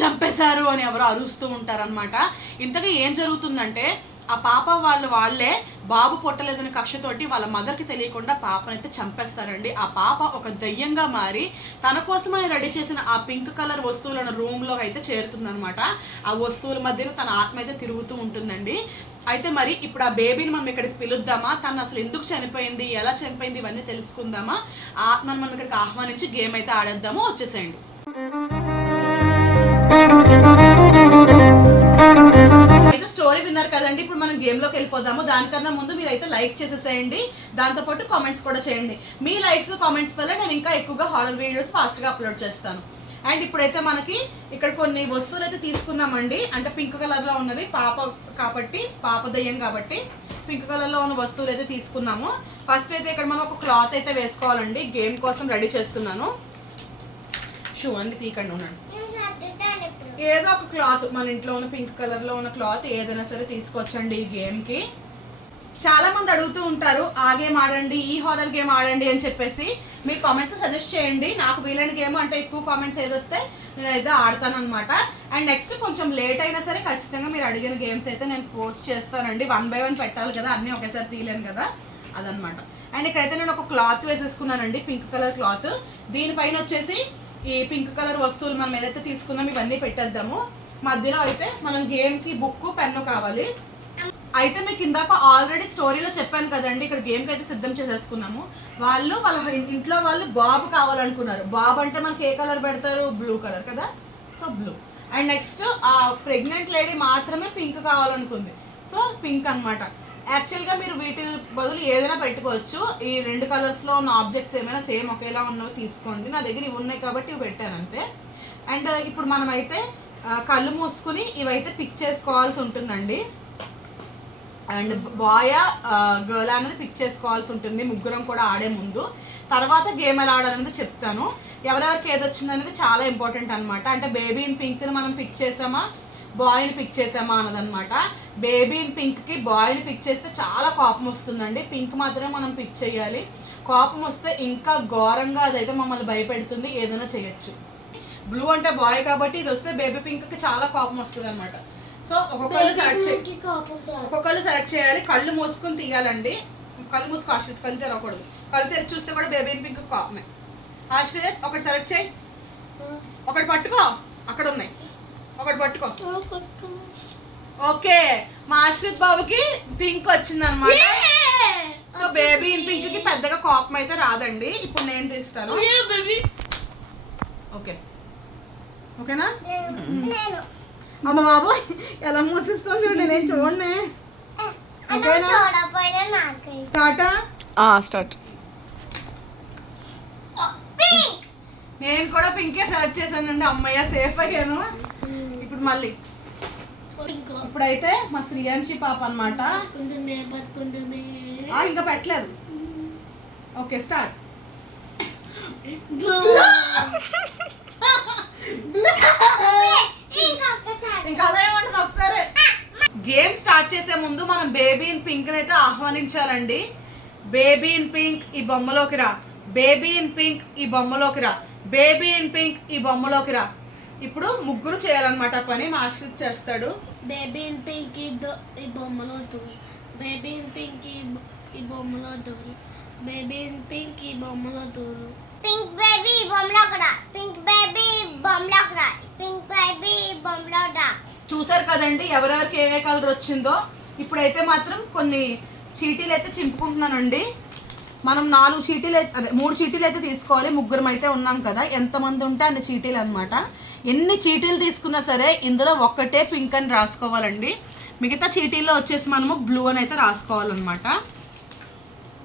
చంపేశారు అని ఎవరో అరుస్తూ ఉంటారనమాట. ఇంతగా ఏం జరుగుతుందంటే ఆ పాప వాళ్ళే బాబు పుట్టలేదని కక్షతోటి వాళ్ళ మదర్కి తెలియకుండా పాపనైతే చంపేస్తారండి. ఆ పాప ఒక దయ్యంగా మారి తన కోసమని రెడీ చేసిన ఆ పింక్ కలర్ వస్తువులను రూమ్లో అయితే చేరుతుందనమాట. ఆ వస్తువుల మధ్యన తన ఆత్మ అయితే తిరుగుతూ ఉంటుందండి. అయితే మరి ఇప్పుడు ఆ బేబీని మనం ఇక్కడికి పిలుద్దామా, తను అసలు ఎందుకు చనిపోయింది, ఎలా చనిపోయింది, ఇవన్నీ తెలుసుకుందామా. ఆ ఆత్మను మనం ఇక్కడికి ఆహ్వానించి గేమ్ అయితే ఆడేద్దాము. వచ్చేసేయండి. స్టోరీ విన్నారు కదండి. ఇప్పుడు మనం గేమ్లోకి వెళ్ళిపోదాము. దానికన్నా ముందు మీరైతే లైక్ చేసేసేయండి. దాంతోపాటు కామెంట్స్ కూడా చేయండి. మీ లైక్స్ కామెంట్స్ వల్ల నేను ఇంకా ఎక్కువగా హారర్ వీడియోస్ ఫాస్ట్గా అప్లోడ్ చేస్తాను. అండ్ ఇప్పుడైతే మనకి ఇక్కడ కొన్ని వస్తువులు అయితే తీసుకున్నామండి. అంటే పింక్ కలర్లో ఉన్నవి, పాప దయ్యం కాబట్టి పింక్ కలర్లో ఉన్న వస్తువులు అయితే తీసుకున్నాము. ఫస్ట్ అయితే ఇక్కడ మనం ఒక క్లాత్ అయితే వేసుకోవాలండి. గేమ్ కోసం రెడీ చేస్తున్నాను. షూ అండి, తీకండి ఉండండి. ఏదో ఒక క్లాత్, మన ఇంట్లో ఉన్న పింక్ కలర్లో ఉన్న క్లాత్ ఏదైనా సరే తీసుకొచ్చండి ఈ గేమ్కి. చాలా మంది అడుగుతూ ఉంటారు ఆ గేమ్ ఆడండి, ఈ హారర్ గేమ్ ఆడండి అని చెప్పేసి. మీరు కామెంట్స్ సజెస్ట్ చేయండి. నాకు వీలైన గేమ్ అంటే ఎక్కువ కామెంట్స్ ఏదొస్తే నేనైతే ఆడతాను అనమాట. అండ్ నెక్స్ట్ కొంచెం లేట్ అయినా సరే ఖచ్చితంగా మీరు అడిగిన గేమ్స్ అయితే నేను పోస్ట్ చేస్తానండి. 1 by 1 పెట్టాలి కదా, అన్నీ ఒకేసారి తీయలేను కదా, అదనమాట. అండ్ ఇక్కడైతే నేను ఒక క్లాత్ వేసేసుకున్నానండి, పింక్ కలర్ క్లాత్. దీనిపైన వచ్చేసి ఈ పింక్ కలర్ వస్తువులు మనం ఏదైతే తీసుకున్నాం ఇవన్నీ పెట్టేద్దాము. మధ్యలో అయితే మనం గేమ్కి బుక్, పెన్ను కావాలి. అయితే మీకు ఇందాక ఆల్రెడీ స్టోరీలో చెప్పాను కదండి, ఇక్కడ గేమ్కి అయితే సిద్ధం చేసేసుకున్నాము. వాళ్ళ ఇంట్లో వాళ్ళు బాబు కావాలనుకున్నారు. బాబు అంటే మనకి ఏ కలర్ పెడతారు, బ్లూ కలర్ కదా, సో బ్లూ. అండ్ నెక్స్ట్ ఆ ప్రెగ్నెంట్ లేడీ మాత్రమే పింక్ కావాలనుకుంది, సో పింక్ అనమాట. యాక్చువల్గా మీరు వీటి బదులు ఏదైనా పెట్టుకోవచ్చు. ఈ 2 కలర్స్లో ఉన్న ఆబ్జెక్ట్స్ ఏమైనా సేమ్ ఒకేలా ఉన్నవి తీసుకోండి. నా దగ్గర ఇవి ఉన్నాయి కాబట్టి ఇవి పెట్టాను అంతే. అండ్ ఇప్పుడు మనమైతే కళ్ళు మూసుకుని ఇవైతే పిక్ చేసుకోవాల్సి ఉంటుందండి. అండ్ బాయ్ గర్ల్ అనేది పిక్ చేసుకోవాల్సి ఉంటుంది ముగ్గురం కూడా ఆడే ముందు. తర్వాత గేమ్ ఎలా ఆడాలనేది చెప్తాను. ఎవరెవరికి ఏదొచ్చింది అనేది చాలా ఇంపార్టెంట్ అనమాట. అంటే బేబీని పింక్ని మనం పిక్ చేసామా, బాయ్ని పిక్ చేసామా అన్నదనమాట. బేబీని పింక్కి బాయ్ని పిక్ చేస్తే చాలా కోపం వస్తుందండి. పింక్ మాత్రమే మనం పిక్ చేయాలి. కోపం వస్తే ఇంకా ఘోరంగా అదైతే మమ్మల్ని భయపెడుతుంది, ఏదైనా చేయొచ్చు. బ్లూ అంటే బాయ్ కాబట్టి ఇది వస్తే బేబీ పింక్కి చాలా కోపం వస్తుంది అనమాట. సో ఒక్కొక్కళ్ళు సెలెక్ట్ చేయాలి. కళ్ళు మూసుకొని తీయాలండి. కళ్ళు మూసుకు ఆశ్రిత్, కళ్ళు తెరవకూడదు. కళ్ళు తెరిచి చూస్తే కూడా బేబీ పింక్ కోపమే. ఆశ్రిత్ ఒకటి సెలెక్ట్ చేయి, ఒకటి పట్టుకో, అక్కడ ఉన్నాయి, ఒకటి పట్టుకో. ఓకే, మా ఆశ్రిత్ బాబుకి పింక్ వచ్చింది అనమాట. సో బేబీ పింక్ కి పెద్దగా కోపం అయితే రాదండి. ఇప్పుడు నేను తీస్తాను. ఓకే, ఓకేనా? అమ్మ బాబు ఎలా మూసిస్తుంది నేనేం చూడండి. స్టార్ట్. నేను కూడా పింకే సెలెక్ట్ చేశానండి. అమ్మయ్య సేఫ్ అయ్యాను. ఇప్పుడు మళ్ళీ ఇప్పుడైతే మా శ్రీయాంశి పాప అన్నమాట. ఇంకా పెట్టలేదు. Okay start. ఇంకా అలా ఏమంటుంది ఒకసారి. గేమ్ స్టార్ట్ చేసే ముందు మనం బేబీ ఇన్ పింక్ అయితే ఆహ్వానించాలండి. బేబీ ఇన్ పింక్ ఈ బొమ్మలోకి రా, బేబీ ఇన్ పింక్ ఈ బొమ్మలోకి రా, బేబీ ఇన్ పింక్ ఈ బొమ్మలోకి రా. ఇప్పుడు ముగ్గురు చేయాలన్నమాట పని. మాస్టర్ చేస్తాడు. బేబీ ఇన్ పింక్ ఈ బొమ్మలో దూరు, బేబీ ఇన్ పింక్ ఈ బొమ్మలో దూరు, బేబీ ఇన్ పింక్ ఈ బొమ్మలో దూరు. పింక్ బేబీ బొమ్మలోకి రా, పింక్ బేబీ బొమ్మలోకి రా, పింక్ బేబీ బొమ్మలో రా. చూసారు కదండి ఎవరెవరికి ఏ కలర్ వచ్చిందో. ఇప్పుడైతే మాత్రం కొన్ని చీటీలు అయితే చింపుకుంటున్నానండి. మనం 4 చీటీలు అయితే అదే 3 చీటీలు అయితే తీసుకోవాలి. ముగ్గురం అయితే ఉన్నాం కదా, ఎంతమంది ఉంటే అన్ని చీటీలు అనమాట. ఎన్ని చీటీలు తీసుకున్నా సరే ఇందులో ఒక్కటే పింక్ అని రాసుకోవాలండి. మిగతా చీటీల్లో వచ్చేసి మనము బ్లూ అని అయితే రాసుకోవాలన్నమాట.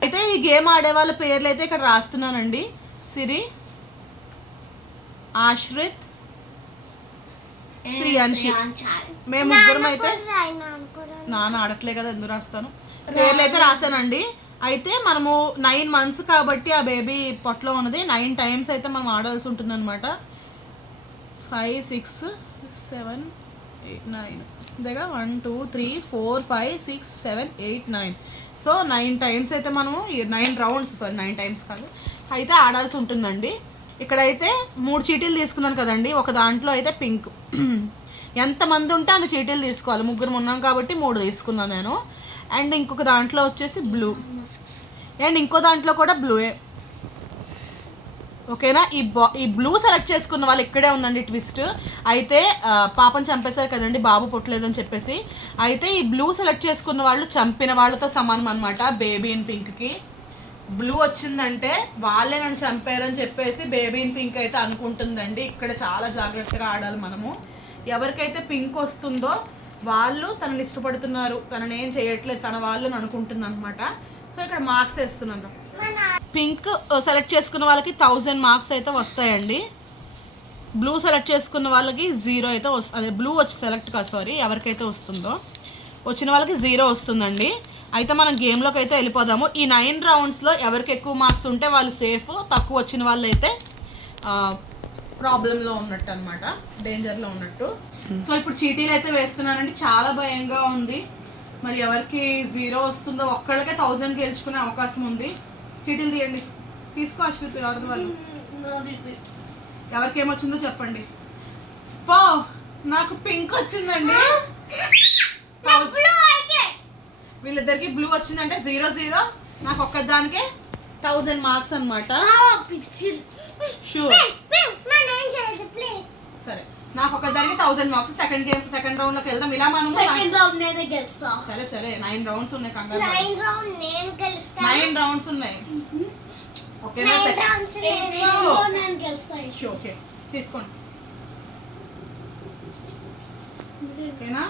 అయితే ఈ గేమ్ ఆడే వాళ్ళ పేర్లు అయితే ఇక్కడ రాస్తున్నానండి. సిరి, ఆశ్రిత్, శ్రీయాంశి. మేము ముగ్గురం అయితే నాన్న ఆడట్లే కదా ఎందుకు రాస్తాను. పేర్లు అయితే రాశానండి. అయితే మనము 9 months కాబట్టి ఆ బేబీ పొట్టలో ఉన్నది 9 times అయితే మనం ఆడాల్సి ఉంటుంది అనమాట. 5 6 7 8 9 దగ్గర 1 2 3 4 5 6 7 8 9. సో 9 times అయితే మనము 9 rounds 9 times కాదు అయితే ఆడాల్సి ఉంటుందండి. ఇక్కడైతే 3 చీటీలు తీసుకున్నాను కదండి. ఒక దాంట్లో అయితే పింక్. ఎంతమంది ఉంటే అన్ని చీటీలు తీసుకోవాలి. ముగ్గురు ఉన్నాం కాబట్టి 3 తీసుకున్నాను నేను. అండ్ ఇంకొక దాంట్లో వచ్చేసి బ్లూ, అండ్ ఇంకో దాంట్లో కూడా బ్లూయే. ఓకేనా. ఈ బ్లూ సెలెక్ట్ చేసుకున్న వాళ్ళు ఇక్కడే ఉందండి ట్విస్ట్. అయితే పాపని చంపేశారు కదండి బాబు పుట్టలేదని చెప్పేసి. అయితే ఈ బ్లూ సెలెక్ట్ చేసుకున్న వాళ్ళు చంపిన వాళ్ళతో సమానం అనమాట. బేబీ ఇన్ పింక్కి బ్లూ వచ్చిందంటే వాళ్ళే నన్ను చంపారని చెప్పేసి బేబీ ఇన్ పింక్ అయితే అనుకుంటుందండి. ఇక్కడ చాలా జాగ్రత్తగా ఆడాలి మనము. ఎవరికైతే పింక్ వస్తుందో వాళ్ళు తనని ఇష్టపడుతున్నారు, తనని ఏం చేయట్లేదు, తన వాళ్ళని అనుకుంటుంది అనమాట. సో ఇక్కడ మార్క్స్ వేస్తున్నాను. పింక్ సెలెక్ట్ చేసుకున్న వాళ్ళకి 1000 marks అయితే వస్తాయండి. బ్లూ సెలెక్ట్ చేసుకున్న వాళ్ళకి 0 అయితే వస్తుంది. అదే బ్లూ వచ్చి సెలెక్ట్ కాదు సారీ, ఎవరికైతే వస్తుందో వచ్చిన వాళ్ళకి 0 వస్తుందండి. అయితే మనం గేమ్లోకి అయితే వెళ్ళిపోదాము. ఈ 9 roundsలో ఎవరికి ఎక్కువ మార్క్స్ ఉంటే వాళ్ళు సేఫ్, తక్కువ వచ్చిన వాళ్ళు అయితే ప్రాబ్లంలో ఉన్నట్టు అనమాట, డేంజర్లో ఉన్నట్టు. సో ఇప్పుడు చీటీలు అయితే వేస్తున్నానండి. చాలా భయంగా ఉంది. మరి ఎవరికి 0 వస్తుందో ఒక్కళ్ళకే 1000 గెలుచుకునే అవకాశం ఉంది. చీటీలు తీయండి. తీసుకో అశ్రుతి, ఎవరిది వాళ్ళు. ఎవరికి ఏమొచ్చిందో చెప్పండి. పో నాకు పింక్ వచ్చిందండి. వీళ్ళిద్దరికి బ్లూ వచ్చిందంటే 0 0. నాకు ఒక్కదానికే 1000 marks అనమాట. సరే నాకు ఒకదానికి 1000 marks. సెకండ్ రౌండ్ లోకి వెళ్దాం. ఇలా మనం సరే సరే 9 rounds ఉన్నాయి. కంగారు 9 rounds ఉన్నాయి. ఓకేనా. ఓకే తీసుకోండి. ఓకేనా.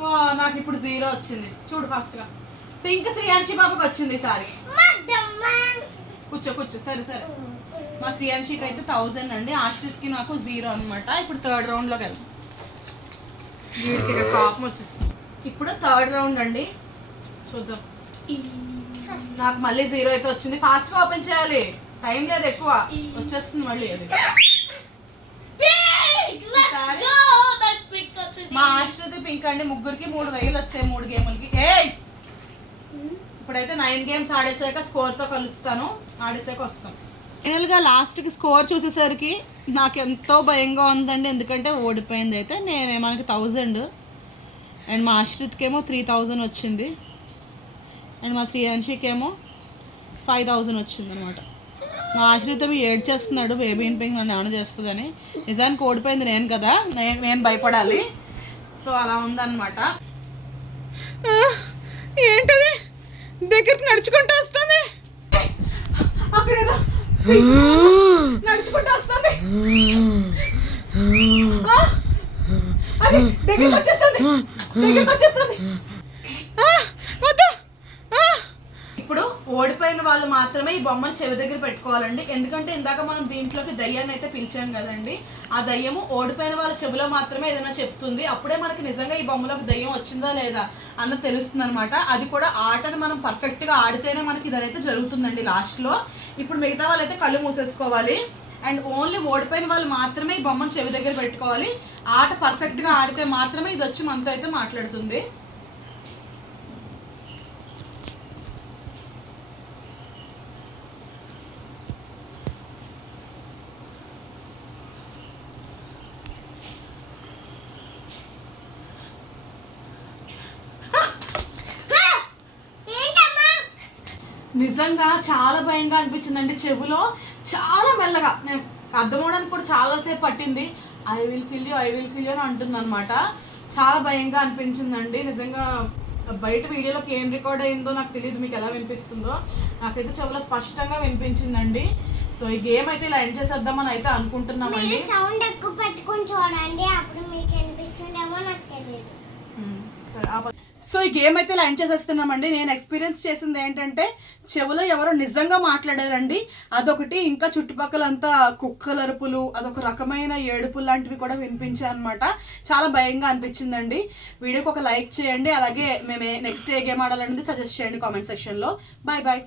వా నాకు ఇప్పుడు 0 వచ్చింది. చూడు ఫాస్ట్ గా. పింక్ శ్రీయాంశి బాబుకి వచ్చింది ఈసారి. కూర్చో కూర్చో. సరే సరే. మా శ్రీయాంశికి అయితే 1000 అండి. ఆశ్రిత్కి నాకు 0 అనమాట. ఇప్పుడు 3rd roundలోకి వెళ్దాం. వీడికి ఇక్కడ కోపం వచ్చేస్తుంది. ఇప్పుడు 3rd round అండి. చూద్దాం. నాకు మళ్ళీ 0 అయితే వచ్చింది. ఫాస్ట్గా ఓపెన్ చేయాలి, టైం లేదు ఎక్కువ. వచ్చేస్తుంది మళ్ళీ అది. మా ఆశ్రితి పింక్ అండి. ముగ్గురికి 3000 వచ్చాయి 3 గేములకి. ఇప్పుడైతే 9 games ఆడేసాక స్కోర్తో కలుస్తాను. ఆడేసాక వస్తాను. ఫైనల్గా లాస్ట్కి స్కోర్ చూసేసరికి నాకు ఎంతో భయంగా ఉందండి. ఎందుకంటే ఓడిపోయింది అయితే మనకి 1000 అండ్ మా ఆశ్రిత్కి ఏమో 3000 వచ్చింది. అండ్ మా శ్రీయాంశికి ఏమో 5000 వచ్చింది అనమాట. మా ఆశ్రిత్ ఏడ్చేస్తున్నాడు బేబీ ఇన్ పింక్ నన్ను ఏమైనా చేస్తుందని. నిజానికి ఓడిపోయింది నేను కదా, నేను భయపడాలి. సో అలా ఉందన్నమాట. ఏంటది దగ్గరికి నడుచుకుంటూ వస్తుంది. అక్కడేదో నడుచుకుంటూ వస్తుంది. అది దగ్గరికి వచ్చేస్తుంది. ఇప్పుడు ఓడిపోయిన వాళ్ళు మాత్రమే ఈ బొమ్మను చెవి దగ్గర పెట్టుకోవాలండి. ఎందుకంటే ఇందాక మనం దీంట్లోకి దయ్యాన్ని అయితే పిలిచాం కదండి, ఆ దయ్యము ఓడిపోయిన వాళ్ళ చెవిలో మాత్రమే ఏదైనా చెప్తుంది. అప్పుడే మనకి నిజంగా ఈ బొమ్మలోకి దయ్యం వచ్చిందా లేదా అన్నది తెలుస్తుంది అనమాట. అది కూడా ఆటను మనం పర్ఫెక్ట్గా ఆడితేనే మనకి ఇదైతే జరుగుతుందండి లాస్ట్లో. ఇప్పుడు మిగతా వాళ్ళైతే కళ్ళు మూసేసుకోవాలి అండ్ ఓన్లీ ఓడిపోయిన వాళ్ళు మాత్రమే ఈ బొమ్మను చెవి దగ్గర పెట్టుకోవాలి. ఆట పర్ఫెక్ట్గా ఆడితే మాత్రమే ఇది వచ్చి మనతో అయితే మాట్లాడుతుంది. నిజంగా చాలా భయంగా అనిపించిందండి. చెవిలో చాలా మెల్లగా, నేను అర్థమవడానికి కూడా చాలాసేపు పట్టింది. ఐ విల్ కిల్ యూ అని అంటుంది అనమాట. చాలా భయంగా అనిపించిందండి నిజంగా. బయట వీడియోలోకి ఏం రికార్డ్ అయిందో నాకు తెలియదు, మీకు ఎలా వినిపిస్తుందో. నాకైతే చెవిలో స్పష్టంగా వినిపించిందండి. సో ఈ గేమ్ అయితే ఇలా ఎండ్ చేసేద్దామని అయితే అనుకుంటున్నామండి. సౌండ్ ఎక్కువ పెట్టుకొని చూడండి, అప్పుడు మీకు వినిపిస్తుందేమో నాకు తెలియదు. సరే, సో ఈ గేమ్ అయితే ఇలా ఎండ్ చేసేస్తున్నామండి. నేను ఎక్స్పీరియన్స్ చేసింది ఏంటంటే చెవులో ఎవరో నిజంగా మాట్లాడారండి, అదొకటి. ఇంకా చుట్టుపక్కలంతా కుక్కల అరుపులు, అదొక రకమైన ఏడుపులు లాంటివి కూడా వినిపించాయి అనమాట. చాలా భయంగా అనిపించిందండి. వీడియోకి ఒక లైక్ చేయండి, అలాగే మేము నెక్స్ట్ ఏ గేమ్ ఆడాలనేది సజెస్ట్ చేయండి కామెంట్ సెక్షన్లో. Bye bye.